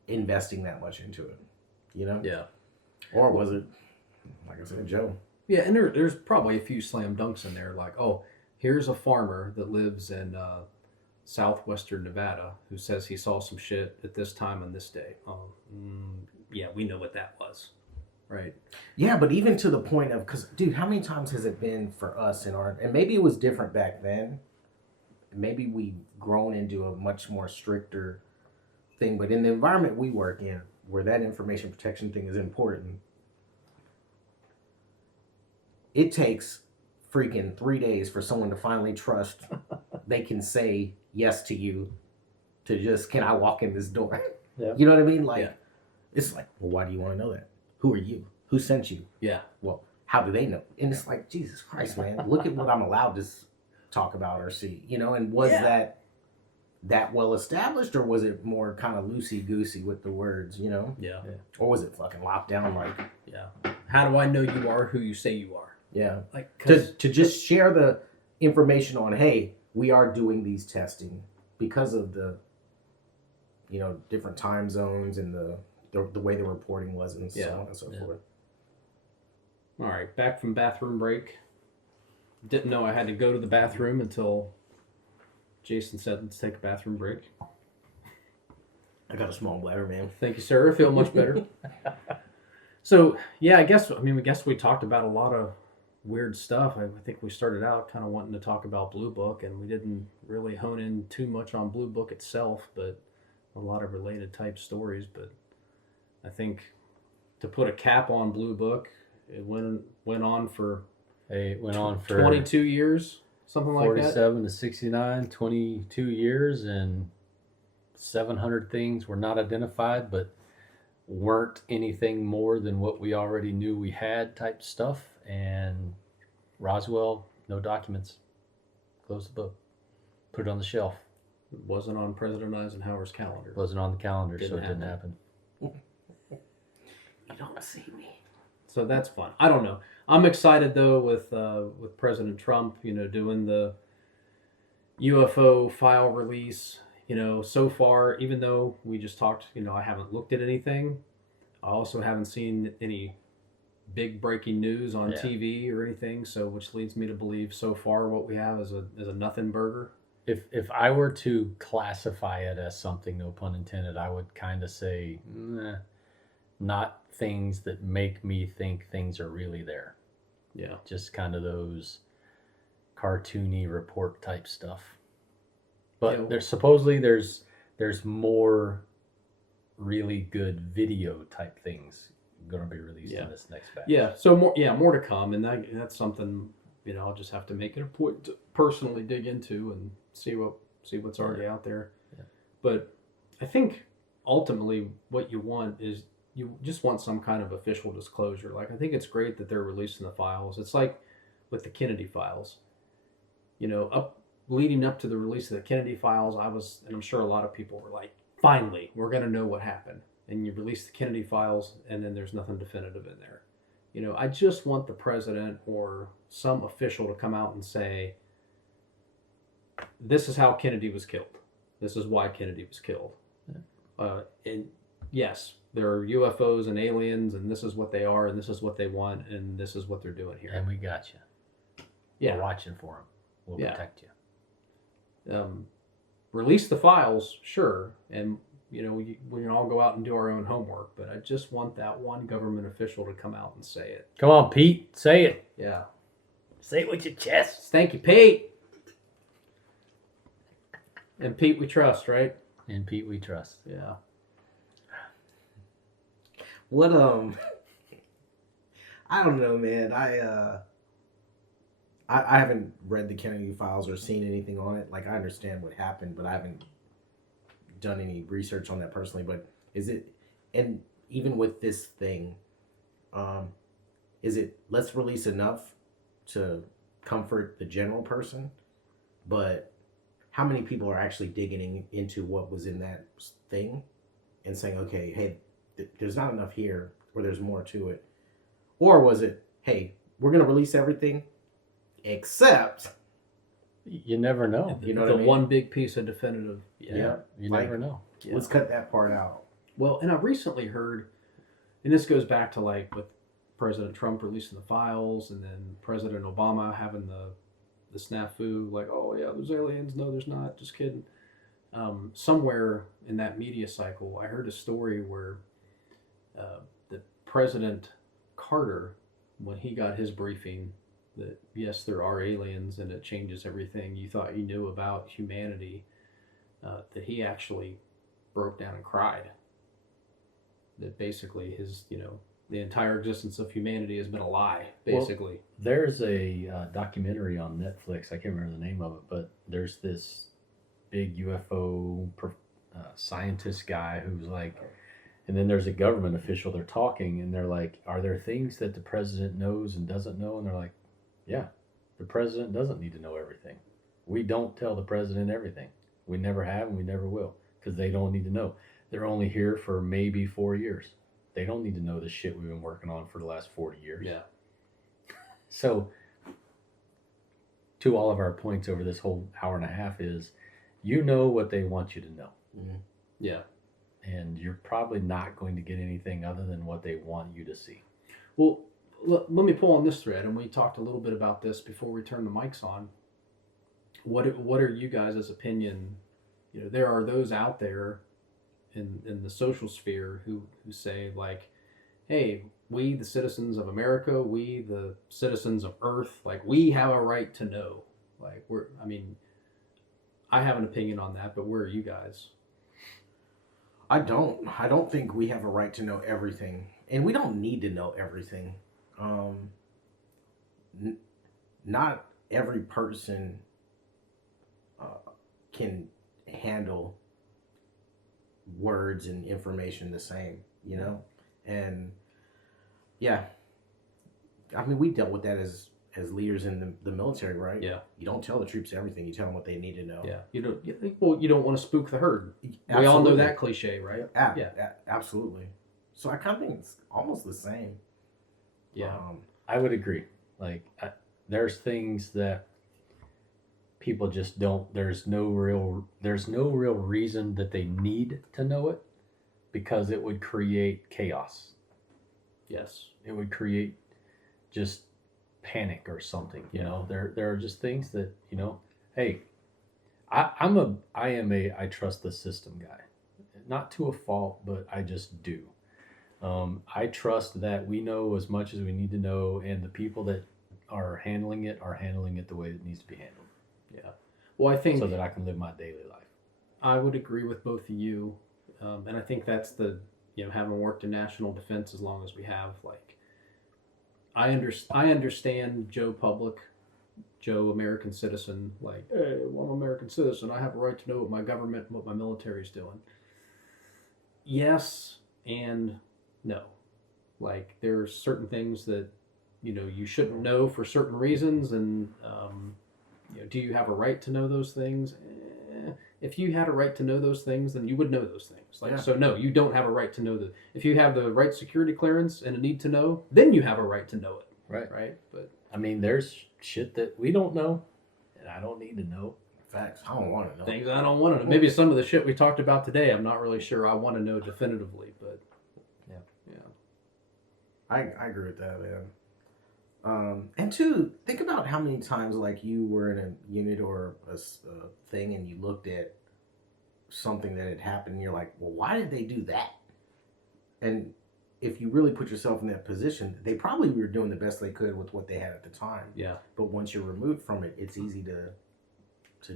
investing that much into it? You know? yeah. Or was it, like I said, Joe? Yeah, and there's probably a few slam dunks in there, like, oh, here's a farmer that lives in southwestern Nevada who says he saw some shit at this time on this day. Yeah, we know what that was, right? Yeah, but even to the point of, because, dude, how many times has it been for us in our, and maybe it was different back then. Maybe we've grown into a much more stricter thing, but in the environment we work in, where that information protection thing is important, it takes freaking 3 days for someone to finally trust they can say yes to you, to just, can I walk in this door? Yeah. You know what I mean? Like, Yeah. It's like, well, why do you want to know that? Who are you? Who sent you? Yeah. Well, how do they know? And it's like, Jesus Christ, man, look at what I'm allowed to talk about or see, you know? And was that well established, or was it more kind of loosey goosey with the words, you know? Yeah. Or was it fucking locked down like? Yeah. How do I know you are who you say you are? Yeah. Like, To just share the information on, hey, we are doing these testing because of the, you know, different time zones and the way the reporting was, and so on and so forth. All right, back from bathroom break. Didn't know I had to go to the bathroom until Jason said, let's take a bathroom break. I got a small bladder, man. Thank you, sir. I feel much better. So, yeah, I guess we talked about a lot of weird stuff. I think we started out kind of wanting to talk about Blue Book, and we didn't really hone in too much on Blue Book itself, but a lot of related type stories. But I think to put a cap on Blue Book, it went on for 22 years, something like that. 47 to 69, 22 years, and 700 things were not identified, but weren't anything more than what we already knew we had type stuff. And Roswell, no documents. Close the book. Put it on the shelf. It wasn't on President Eisenhower's calendar. Wasn't on the calendar, so it didn't happen. You don't see me. So that's fun. I don't know. I'm excited though with President Trump, you know, doing the UFO file release. You know, so far, even though we just talked, you know, I haven't looked at anything. I also haven't seen any big breaking news on TV or anything. So, which leads me to believe so far what we have is a nothing burger. If I were to classify it as something, no pun intended, I would kind of say, not things that make me think things are really there. Yeah. Just kind of those cartoony report type stuff. But there's supposedly there's more really good video type things going to be released in this next batch. Yeah. So more to come, and that's something, you know, I'll just have to make it a point to personally dig into and see what's already out there. Yeah. But I think ultimately what you want is you just want some kind of official disclosure. Like, I think it's great that they're releasing the files. It's like with the Kennedy files. You know, leading up to the release of the Kennedy files, and I'm sure a lot of people were like, finally, we're going to know what happened. And you release the Kennedy files, and then there's nothing definitive in there. You know, I just want the president or some official to come out and say, this is how Kennedy was killed. This is why Kennedy was killed. Yeah. And yes, there are UFOs and aliens, and this is what they are, and this is what they want, and this is what they're doing here. And we got you. Yeah. We're watching for them. We'll protect you. Release the files, sure, and you know we can all go out and do our own homework, but I just want that one government official to come out and say it. Come on, Pete, say it. Yeah. Say it with your chest. Thank you, Pete. And Pete we trust, right? And Pete we trust. Yeah. What I don't know, man. I haven't read the Kennedy files or seen anything on it. Like, I understand what happened, but I haven't done any research on that personally, but is it, and even with this thing, is it let's release enough to comfort the general person, but how many people are actually digging into what was in that thing and saying, okay, hey, there's not enough here, or there's more to it? Or was it, hey, we're going to release everything except... You never know. You know what I mean? One big piece of definitive. Yeah. You never know. Yeah. Let's cut that part out. Well, and I recently heard, and this goes back to like with President Trump releasing the files, and then President Obama having the snafu, like, oh yeah, there's aliens. No, there's not. Just kidding. Somewhere in that media cycle, I heard a story where the President Carter, when he got his briefing, that yes, there are aliens and it changes everything you thought you knew about humanity, that he actually broke down and cried. That basically his, the entire existence of humanity has been a lie, basically. Well, there's a documentary on Netflix, I can't remember the name of it, but there's this big UFO scientist guy who's like, and then there's a government official, they're talking, and they're like, are there things that the president knows and doesn't know? And they're like, yeah, the president doesn't need to know everything. We don't tell the president everything. We never have and we never will, because they don't need to know. They're only here for maybe 4 years. They don't need to know the shit we've been working on for the last 40 years. Yeah. So, to all of our points over this whole hour and a half is, you know what they want you to know. Mm-hmm. Yeah. And you're probably not going to get anything other than what they want you to see. Well, let me pull on this thread, and we talked a little bit about this before we turned the mics on. What are you guys' opinion? There are those out there in the social sphere who say, like, hey, we the citizens of America, we the citizens of Earth, like, we have a right to know. Like, I have an opinion on that, but where are you guys? I don't think we have a right to know everything, and we don't need to know everything. Not every person can handle words and information the same, and yeah, we dealt with that as leaders in the military, right? Yeah. You don't tell the troops everything. You tell them what they need to know. Yeah. You don't want to spook the herd. Absolutely. We all know that cliche, right? Yeah. Absolutely. So I kind of think it's almost the same. Yeah. I would agree. Like, there's things that people just don't. There's no real reason that they need to know it, because it would create chaos. Yes. It would create just panic or something. There are just things that, hey, I am a I trust the system guy, not to a fault, but I just do. I trust that we know as much as we need to know, and the people that are handling it the way it needs to be handled. Yeah. Well, I think so that I can live my daily life. I would agree with both of you, and I think that's the having worked in national defense as long as we have, like, I understand Joe Public, Joe American citizen, like, hey, well, I'm an American citizen, I have a right to know what my government and what my military is doing. Yes and no. Like, there's certain things that you shouldn't know for certain reasons, and do you have a right to know those things? If you had a right to know those things, then you would know those things. Like, yeah. So no, you don't have a right to know that. If you have the right security clearance and a need to know, then you have a right to know it. Right. Right. But there's shit that we don't know, and I don't need to know. Facts. I don't want to know. Things I don't want to know. Maybe some of the shit we talked about today, I'm not really sure I want to know definitively, but yeah. I agree with that, man. And two, think about how many times, like, you were in a unit or a thing and you looked at something that had happened and you're like, well, why did they do that? And if you really put yourself in that position, they probably were doing the best they could with what they had at the time. Yeah. But once you're removed from it, it's easy to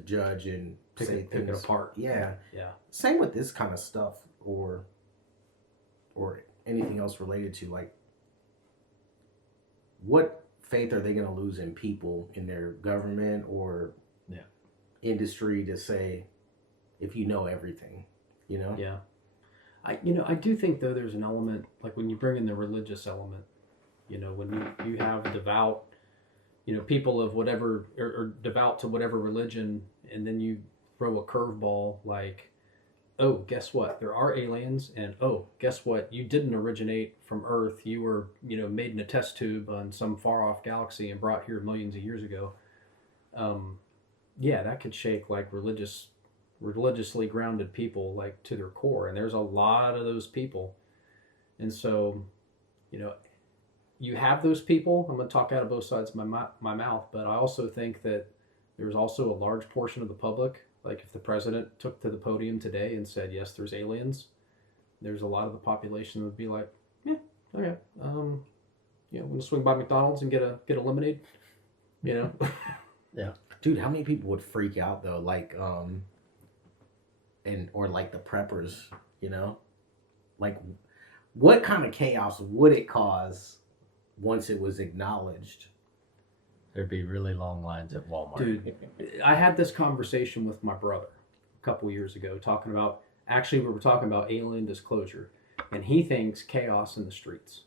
judge and pick it apart. Yeah. Yeah. Same with this kind of stuff, or anything else related to, like, what faith are they going to lose in people, in their government or industry, to say, if you know everything? You know? Yeah. I do think though there's an element, like when you bring in the religious element, when you have devout, people of whatever, or devout to whatever religion, and then you throw a curveball like, oh, guess what? There are aliens, and oh, guess what? You didn't originate from Earth. You were, made in a test tube on some far off galaxy and brought here millions of years ago. Yeah, that could shake like religiously grounded people like to their core, and there's a lot of those people. And so, you have those people. I'm going to talk out of both sides of my mouth, but I also think that there's also a large portion of the public, like if the president took to the podium today and said, yes, there's aliens, there's a lot of the population that would be like, yeah, okay, I'm going to swing by McDonald's and get a lemonade, Yeah. Dude, how many people would freak out though? Like, or like the preppers, like what kind of chaos would it cause once it was acknowledged? There'd be really long lines at Walmart. Dude, I had this conversation with my brother a couple years ago we were talking about alien disclosure, and he thinks chaos in the streets.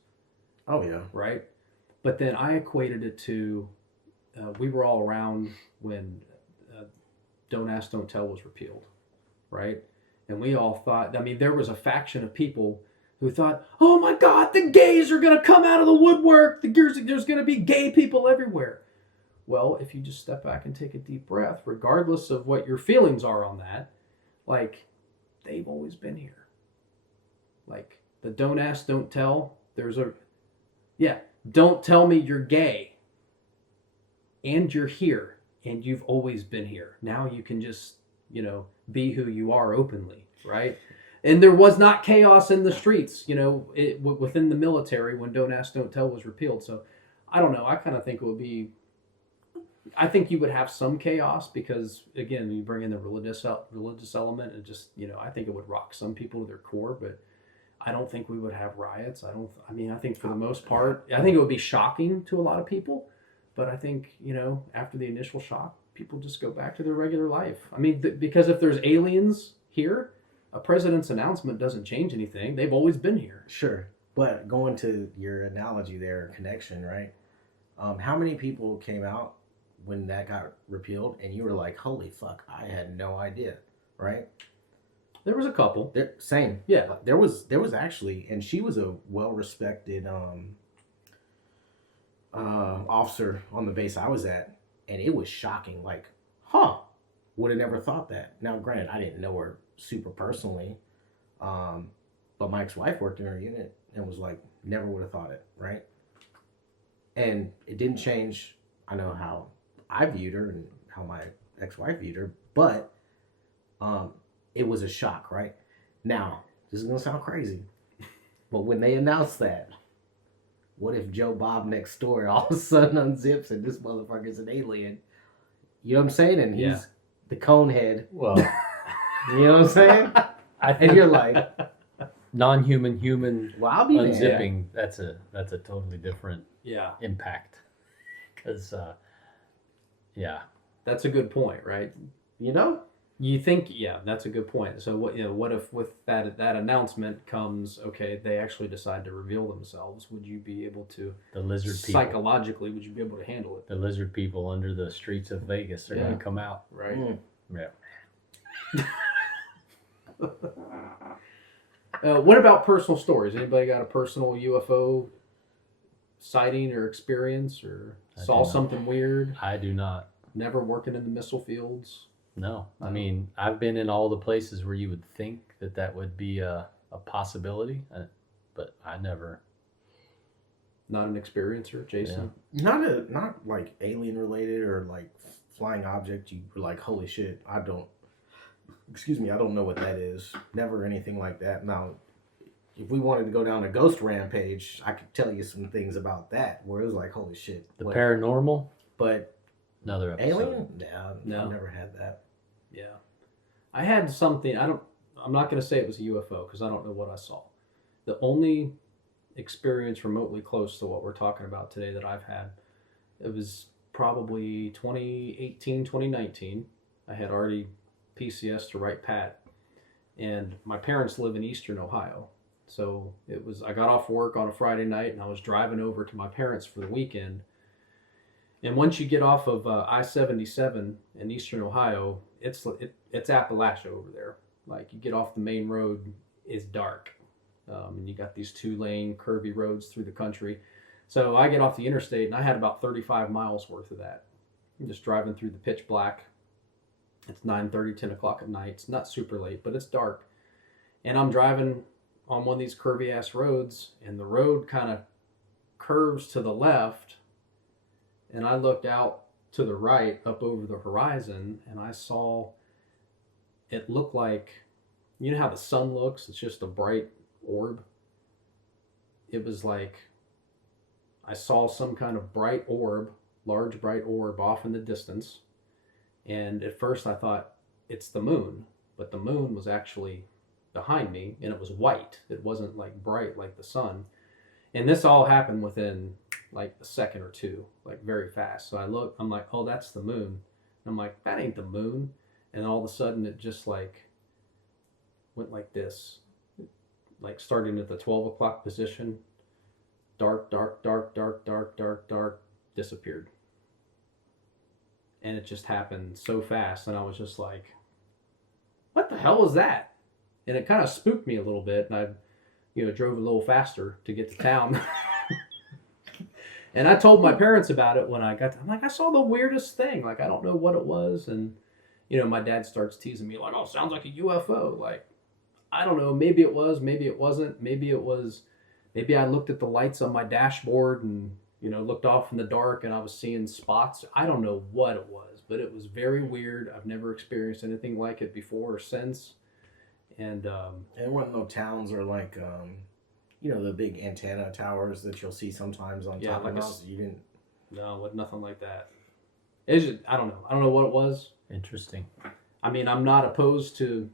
Oh yeah. Right? But then I equated it to, we were all around when Don't Ask, Don't Tell was repealed, right? And we all thought, there was a faction of people who thought, oh my God, the gays are going to come out of the woodwork. There's going to be gay people everywhere. Well, if you just step back and take a deep breath, regardless of what your feelings are on that, like, they've always been here. Like, the Don't Ask, Don't Tell, don't tell me you're gay. And you're here. And you've always been here. Now you can just, be who you are openly, right? And there was not chaos in the streets, within the military when Don't Ask, Don't Tell was repealed. So I don't know. I kind of think it would be, I think you would have some chaos because, again, you bring in the religious element and just, I think it would rock some people to their core, but I don't think we would have riots. I think for the most part, I think it would be shocking to a lot of people, but I think, after the initial shock, people just go back to their regular life. Because if there's aliens here, a president's announcement doesn't change anything. They've always been here. Sure. But going to your analogy there, connection, right? How many people came out when that got repealed and you were like, holy fuck, I had no idea, right? There was a couple. Same. Yeah. There was actually, and she was a well-respected officer on the base I was at, and it was shocking. Like, would have never thought that. Now, granted, I didn't know her super personally, but my ex-wife worked in her unit and was like, never would have thought it, right? And it didn't change, I know how I viewed her and how my ex-wife viewed her, but it was a shock, right? Now, this is going to sound crazy, but when they announced that, what if Joe Bob next door all of a sudden unzips and this motherfucker's an alien? You know what I'm saying? And he's the cone head. Well, you know what I'm saying? And you're like, non-human human well, I'll be unzipping. That's a totally different impact. Because that's a good point, right? You think, that's a good point. So what if with that announcement comes, okay, they actually decide to reveal themselves? Would you be able to, the lizard people, psychologically, would you be able to handle it? The lizard people under the streets of Vegas are going to come out, right? Yeah. What about personal stories? Anybody got a personal UFO sighting or experience, or saw something weird? I do not. Never working in the missile fields? No. I mean, I've been in all the places where you would think that would be a possibility, but I never. Not an experiencer, Jason? Yeah. Not like alien related or like flying object. You were like, holy shit, I don't know what that is. Never anything like that. Now, if we wanted to go down a ghost rampage, I could tell you some things about that where it was like, holy shit. The paranormal? But another episode. Alien? No, I've never had that. Yeah. I had something, I'm not going to say it was a UFO because I don't know what I saw. The only experience remotely close to what we're talking about today that I've had, it was probably 2018, 2019. I had already PCS to Wright-Pat. And my parents live in Eastern Ohio. So I got off work on a Friday night and I was driving over to my parents for the weekend. And once you get off of I-77 in Eastern Ohio, it's Appalachia over there. Like you get off the main road, it's dark. And you got these 2-lane curvy roads through the country. So I get off the interstate and I had about 35 miles worth of that. I'm just driving through the pitch black. It's 9:30, 10 o'clock at night. It's not super late, but it's dark. And I'm driving on one of these curvy ass roads, and the road kind of curves to the left. And I looked out to the right up over the horizon, and I saw it looked like, you know how the sun looks? It's just a bright orb. It was like I saw some kind of bright orb, large bright orb off in the distance. And at first I thought it's the moon, but the moon was actually behind me and it was white. It wasn't like bright like the sun. And this all happened within like a second or two, like very fast. So I look, I'm like, oh, that's the moon. And I'm like, that ain't the moon. And all of a sudden it just like went like this, like starting at the 12 o'clock position, dark, dark, dark, dark, dark, dark, dark, disappeared. And it just happened so fast. And I was just like, what the hell was that? And it kind of spooked me a little bit. And I, drove a little faster to get to town. And I told my parents about it when I got I'm like, I saw the weirdest thing. Like, I don't know what it was. And, my dad starts teasing me like, oh, sounds like a UFO. Like, I don't know. Maybe it was, maybe it wasn't. Maybe I looked at the lights on my dashboard and, looked off in the dark and I was seeing spots. I don't know what it was, but it was very weird. I've never experienced anything like it before or since. And there weren't no towns or like, the big antenna towers that you'll see sometimes on top of houses. You didn't? No, nothing like that. It's just, I don't know. I don't know what it was. Interesting. I mean, I'm not opposed to,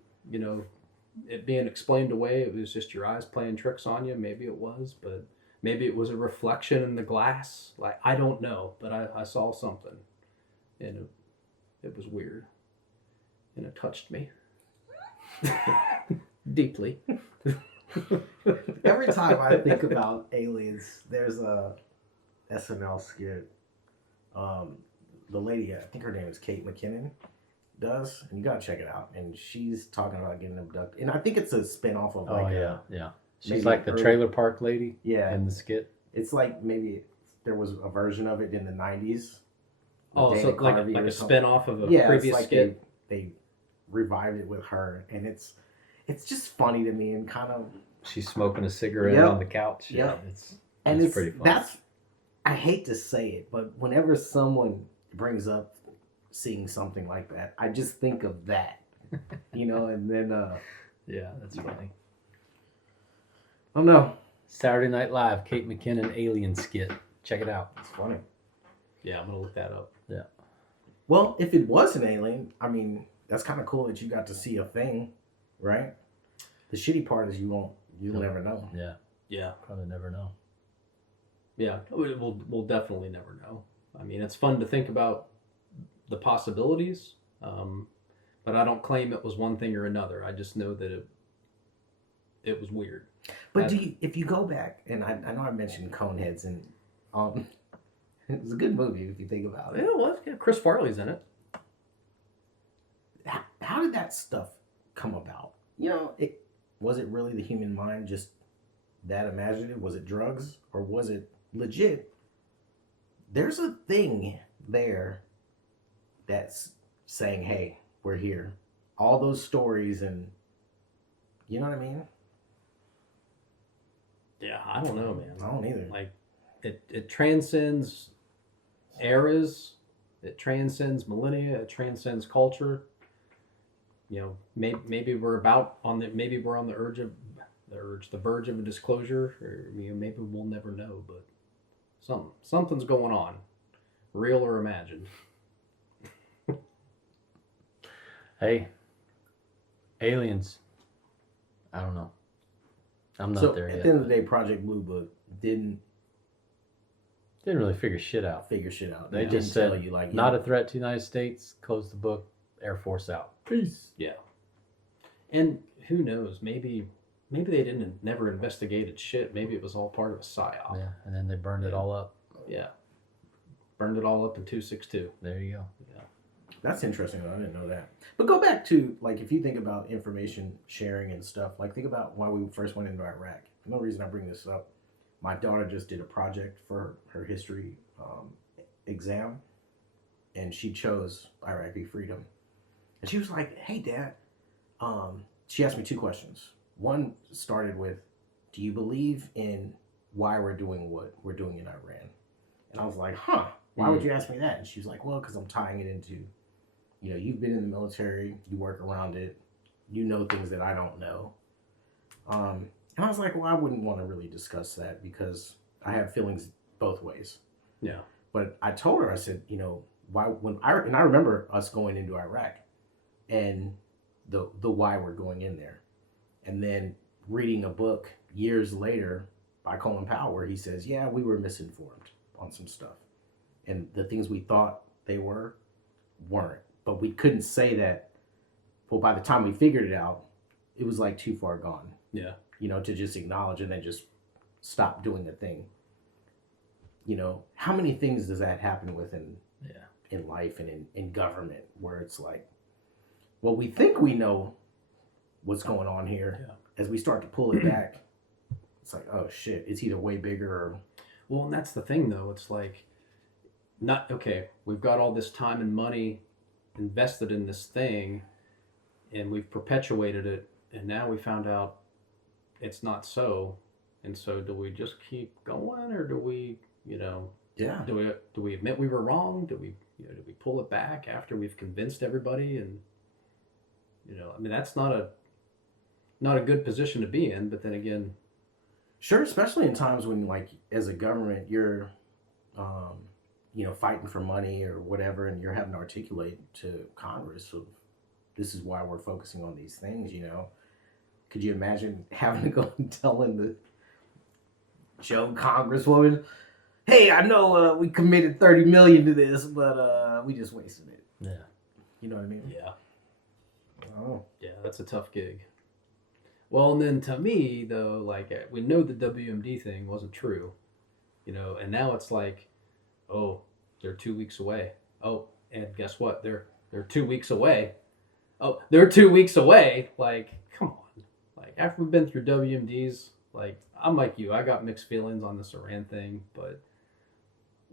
it being explained away. It was just your eyes playing tricks on you. Maybe it was, but maybe it was a reflection in the glass. Like, I don't know, but I saw something, and it was weird, and it touched me deeply. Every time I think about aliens, there's a SNL skit. The lady, I think her name is Kate McKinnon, does, and you gotta check it out. And she's talking about getting abducted, and I think it's a spin-off of like, yeah. She's like the trailer park lady, in the skit. It's like maybe there was a version of it in the 90s. Oh, so like a spin-off of a previous like skit. They revived it with her, and it's just funny to me and kind of. She's smoking a cigarette on the couch. Yeah, it's pretty fun. I hate to say it, but whenever someone brings up seeing something like that, I just think of that, and then yeah, that's funny. I don't know. Saturday Night Live, Kate McKinnon alien skit. Check it out. It's funny. Yeah, I'm gonna look that up. Yeah. Well, if it was an alien, I mean, that's kind of cool that you got to see a thing, right? The shitty part is you'll never know. Yeah. Yeah. Probably never know. Yeah, we'll definitely never know. I mean, it's fun to think about the possibilities, but I don't claim it was one thing or another. I just know that it was weird. But if you go back, and I know I mentioned Coneheads, and it was a good movie if you think about it. Yeah, it was. Yeah, Chris Farley's in it. How did that stuff come about? Was it really the human mind just that imaginative? Was it drugs, or was it legit? There's a thing there that's saying, hey, we're here. All those stories, and you know what I mean? Yeah, I don't know, man. I don't either. Like, it transcends eras, it transcends millennia, it transcends culture. Maybe we're on the verge of a disclosure, or maybe we'll never know. But something's going on, real or imagined. Hey, aliens. I don't know. I'm not there yet. At the end of the day, Project Blue Book didn't really figure shit out. They just said, tell you, like, not a threat to the United States, close the book, Air Force out. Peace. Yeah. And who knows? Maybe they didn't never investigated shit. Maybe it was all part of a psyop. Yeah, and then they burned it all up. Yeah, burned it all up in 262. There you go. Yeah, That's interesting. I didn't know that. But go back to, like, if you think about information sharing and stuff, like, think about why we first went into Iraq. No reason I bring this up. My daughter just did a project for her history exam, and she chose Iraqi freedom. And she was like, "Hey, Dad," she asked me two questions. One started with, "Do you believe in why we're doing what we're doing in Iran?" And I was like, "Huh, why would you ask me that?" And she was like, "Well, because I'm tying it into, you've been in the military, you work around it, you know things that I don't know." And I was like, "Well, I wouldn't want to really discuss that because I have feelings both ways." yeah, But I told her, I said, why? And I remember us going into Iraq, and the why we're going in there, and then reading a book years later by Colin Powell where he says, "Yeah, we were misinformed on some stuff, and the things we thought they weren't, but we couldn't say that." Well, by the time we figured it out, it was like too far gone. yeah, To just acknowledge and then just stop doing the thing. How many things does that happen with in life and in government where it's like, well, we think we know what's going on here. Yeah. As we start to pull it back, it's like, oh shit, it's either way bigger or... Well, and that's the thing, though. It's like, we've got all this time and money invested in this thing, and we've perpetuated it, and now we found out it's not so. And so do we just keep going, or do we, Yeah. do we admit we were wrong? Do we pull it back after we've convinced everybody? And, that's not a good position to be in, but then again... Sure, especially in times when, like, as a government, you're, fighting for money or whatever, and you're having to articulate to Congress of, this is why we're focusing on these things, Could you imagine having to go and telling the Joe Congresswoman, "Hey, I know we committed $30 million to this, but we just wasted it." Yeah. You know what I mean? Yeah. Oh. Yeah, that's a tough gig. Well, and then to me, though, like, we know the WMD thing wasn't true, and now it's like, oh, they're 2 weeks away. Oh, and guess what? They're 2 weeks away. Oh, they're 2 weeks away. Like, come on. Like, after we've been through WMDs, like, I'm like you. I got mixed feelings on this Iran thing, but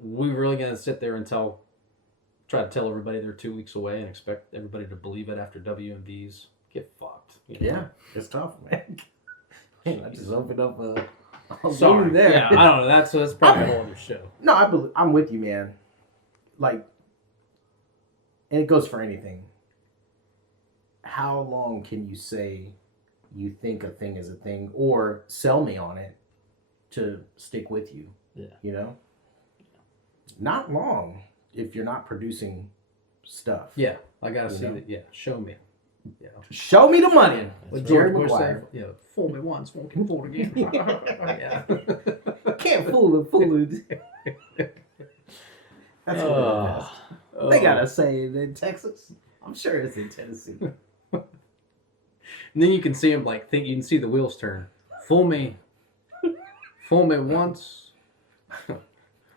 we really going to sit there and try to tell everybody they're 2 weeks away and expect everybody to believe it after WMDs? Get fucked. Yeah, it's tough, man. I just opened up a Sorry. there. Yeah, I don't know. That's probably a whole other show. No, I'm with you, man. Like, and it goes for anything. How long can you say you think a thing is a thing, or sell me on it to stick with you? Yeah. Not long if you're not producing stuff. Yeah, I gotta see that. Yeah, show me. Yeah, Show me the money. with Jerry George Bush Maguire. said, yeah, fool me once, won't can fool again. Yeah. Can't fool the fool. That's what they gotta say it in Texas. I'm sure it's in Tennessee. And then you can see him you can see the wheels turn. Fool me once.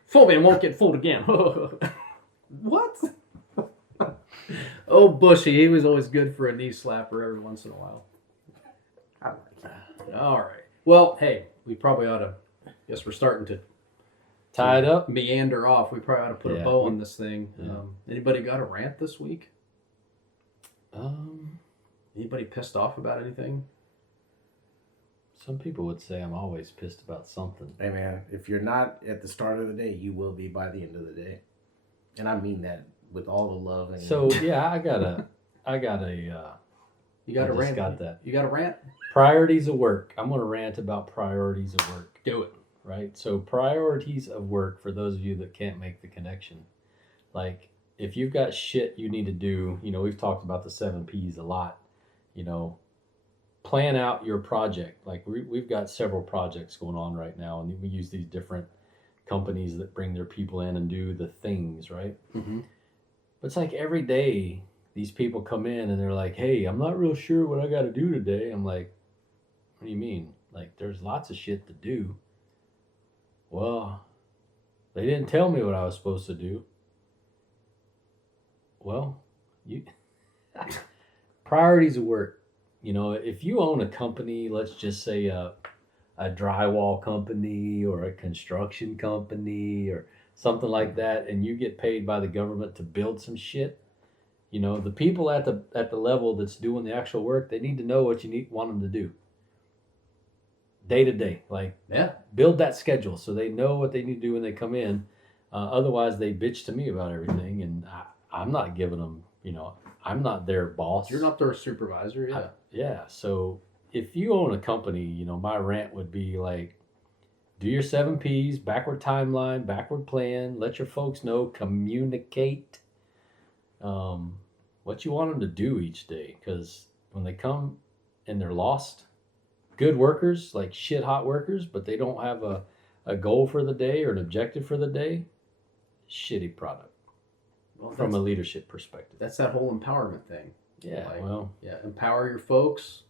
Fool me and won't get fooled again. What? Oh, Bushy, he was always good for a knee slapper every once in a while. I like that. All right. Well, hey, we probably ought to. Guess we're starting to Tie it up. meander off. We probably ought to put a bow on this thing. Yeah. Anybody got a rant this week? Um, Anybody pissed off about anything? some people would say I'm always pissed about something. Hey man, if you're not at the start of the day, you will be by the end of the day. And I mean that with all the love and So yeah, I got a. You got a I just rant? got that. You got a rant? Priorities of work. I'm going to rant about priorities of work. Do it. Right? So priorities of work, for those of you that can't make the connection. Like, if you've got shit you need to do, we've talked about the 7 Ps a lot, plan out your project. Like, we've got several projects going on right now, and we use these different companies that bring their people in and do the things, right? Mm-hmm. But it's like every day, these people come in and they're like, hey, I'm not real sure what I got to do today. I'm like, what do you mean? Like, there's lots of shit to do. Well, they didn't tell me what I was supposed to do. Well, you priorities of work. You know, if you own a company, let's just say a drywall company or a construction company or something like that, and you get paid by the government to build some shit, you know, the people at the level that's doing the actual work, they need to know what you want them to do day to day. Like, build that schedule so they know what they need to do when they come in. Otherwise, they bitch to me about everything, and I'm not giving them, you know, I'm not their boss. You're not their supervisor, yeah. So if you own a company, you know, my rant would be like, do your 7 Ps, backward timeline, backward plan, let your folks know, communicate what you want them to do each day. Because when they come and they're lost, good workers, like shit hot workers, but they don't have a goal for the day or an objective for the day, shitty product. Well, from a leadership perspective. That's that whole empowerment thing. Yeah, empower your folks.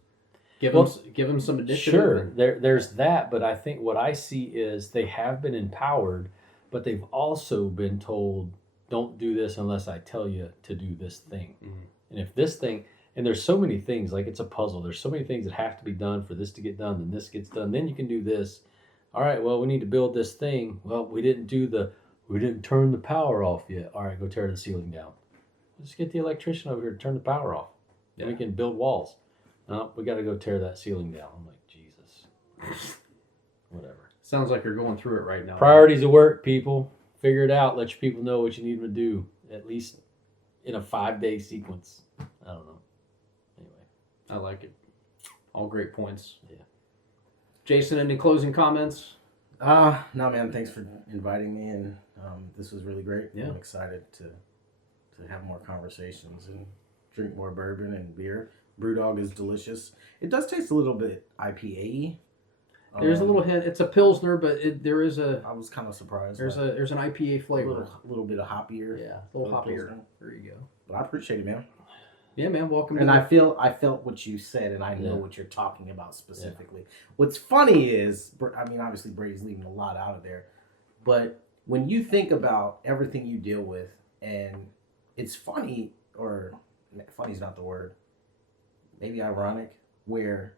Give them some initiative. Sure, there's that, but I think what I see is they have been empowered, but they've also been told, don't do this unless I tell you to do this thing. Mm-hmm. And if this thing, and there's so many things, like it's a puzzle. There's so many things that have to be done for this to get done, then this gets done, then you can do this. All right, well, we need to build this thing. Well, we didn't turn the power off yet. All right, go tear the ceiling down. Let's get the electrician over here to turn the power off. Then we can build walls. No, we got to go tear that ceiling down. I'm like, Jesus. Whatever. Sounds like you're going through it right now. Priorities of work, people. Figure it out. Let your people know what you need them to do. At least in a 5-day sequence. I don't know. Anyway. I like it. All great points. Yeah. Jason, any closing comments? No, man. Thanks for inviting me, and this was really great. Yeah. I'm excited to have more conversations and drink more bourbon and beer. Brewdog is delicious. It does taste a little bit IPA-y. There's a little hint. It's a Pilsner, but there is a... I was kind of surprised. There's an IPA flavor. A little bit of hoppier. Yeah, a little hoppier. Pilsner. There you go. But I appreciate it, man. Yeah, man. Welcome. And I felt what you said, and I know what you're talking about specifically. Yeah. What's funny is, I mean, obviously Brady's leaving a lot out of there, but when you think about everything you deal with, and it's funny, or funny's not the word, maybe ironic, where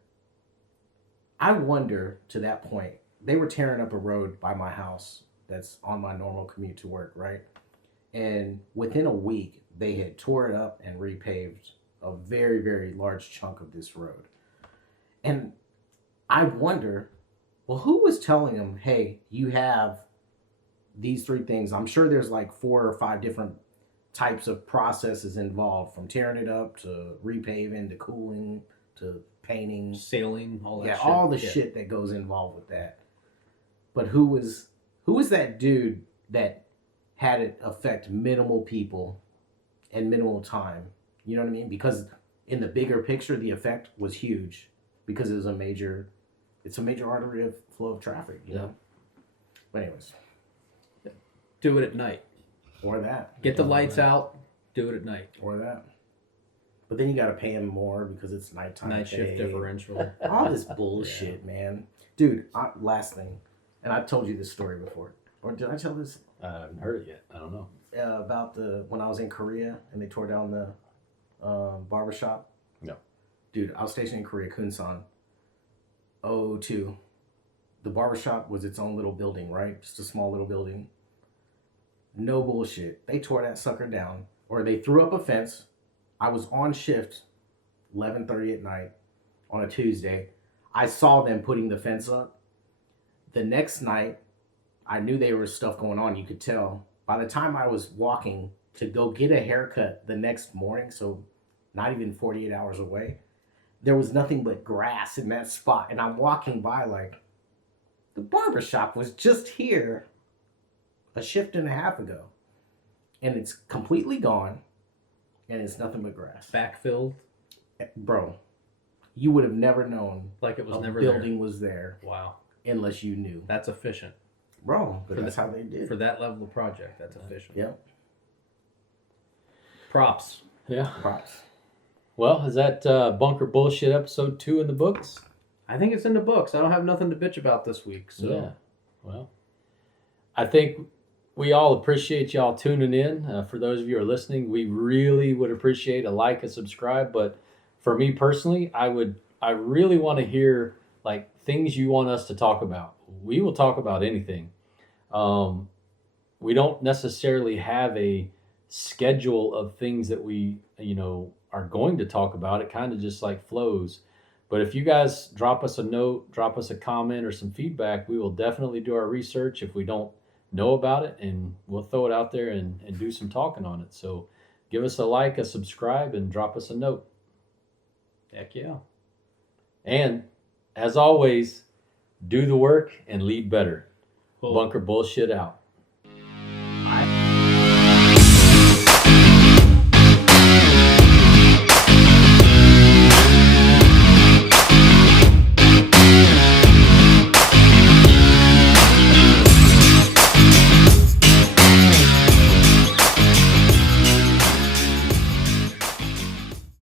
I wonder, to that point, they were tearing up a road by my house that's on my normal commute to work, right? And within a week, they had tore it up and repaved a very, very large chunk of this road. And I wonder, well, who was telling them, hey, you have these 3 things? I'm sure there's like 4 or 5 different types of processes involved, from tearing it up to repaving to cooling to painting, sealing, all that. Yeah, shit. all the shit that goes involved with that. But who was that dude that had it affect minimal people and minimal time? You know what I mean? Because in the bigger picture, the effect was huge, because it's a major artery of flow of traffic. You know. But anyways, do it at night. Or that. Get the lights out. Do it at night. Or that. But then you got to pay him more because it's nighttime. Night shift differential. All this bullshit, man. Dude, last thing. And I've told you this story before. Or did I tell this? I haven't heard it yet. I don't know. About when I was in Korea and they tore down the barbershop? No. Dude, I was stationed in Korea, Kunsan. 2002. The barbershop was its own little building, right? Just a small little building. No bullshit. They tore that sucker down. Or they threw up a fence. I was on shift 11:30 at night on a Tuesday. I saw them putting the fence up. The next night, I knew there was stuff going on. You could tell. By the time I was walking to go get a haircut the next morning, so not even 48 hours away, there was nothing but grass in that spot. And I'm walking by like, the barbershop was just here a shift and a half ago. And it's completely gone. And it's nothing but grass. Backfilled? Bro, you would have never known like it was never building was there. Wow. Unless you knew. That's efficient. Bro, but that's how they did. For that level of project, that's efficient. Yep. Props. Yeah. price. Well, is that Bunker Bullshit episode 2 in the books? I think it's in the books. I don't have nothing to bitch about this week. So Yeah. Well, I think we all appreciate y'all tuning in. For those of you who are listening, we really would appreciate a like, a subscribe. But for me personally, I really want to hear like things you want us to talk about. We will talk about anything. We don't necessarily have a schedule of things that we, are going to talk about. It kind of just like flows. But if you guys drop us a note, drop us a comment or some feedback, we will definitely do our research if we don't know about it, and we'll throw it out there and do some talking on it. So give us a like, a subscribe, and drop us a note. heck yeah. And as always, do the work and lead better. Well, Bunker Bullshit out.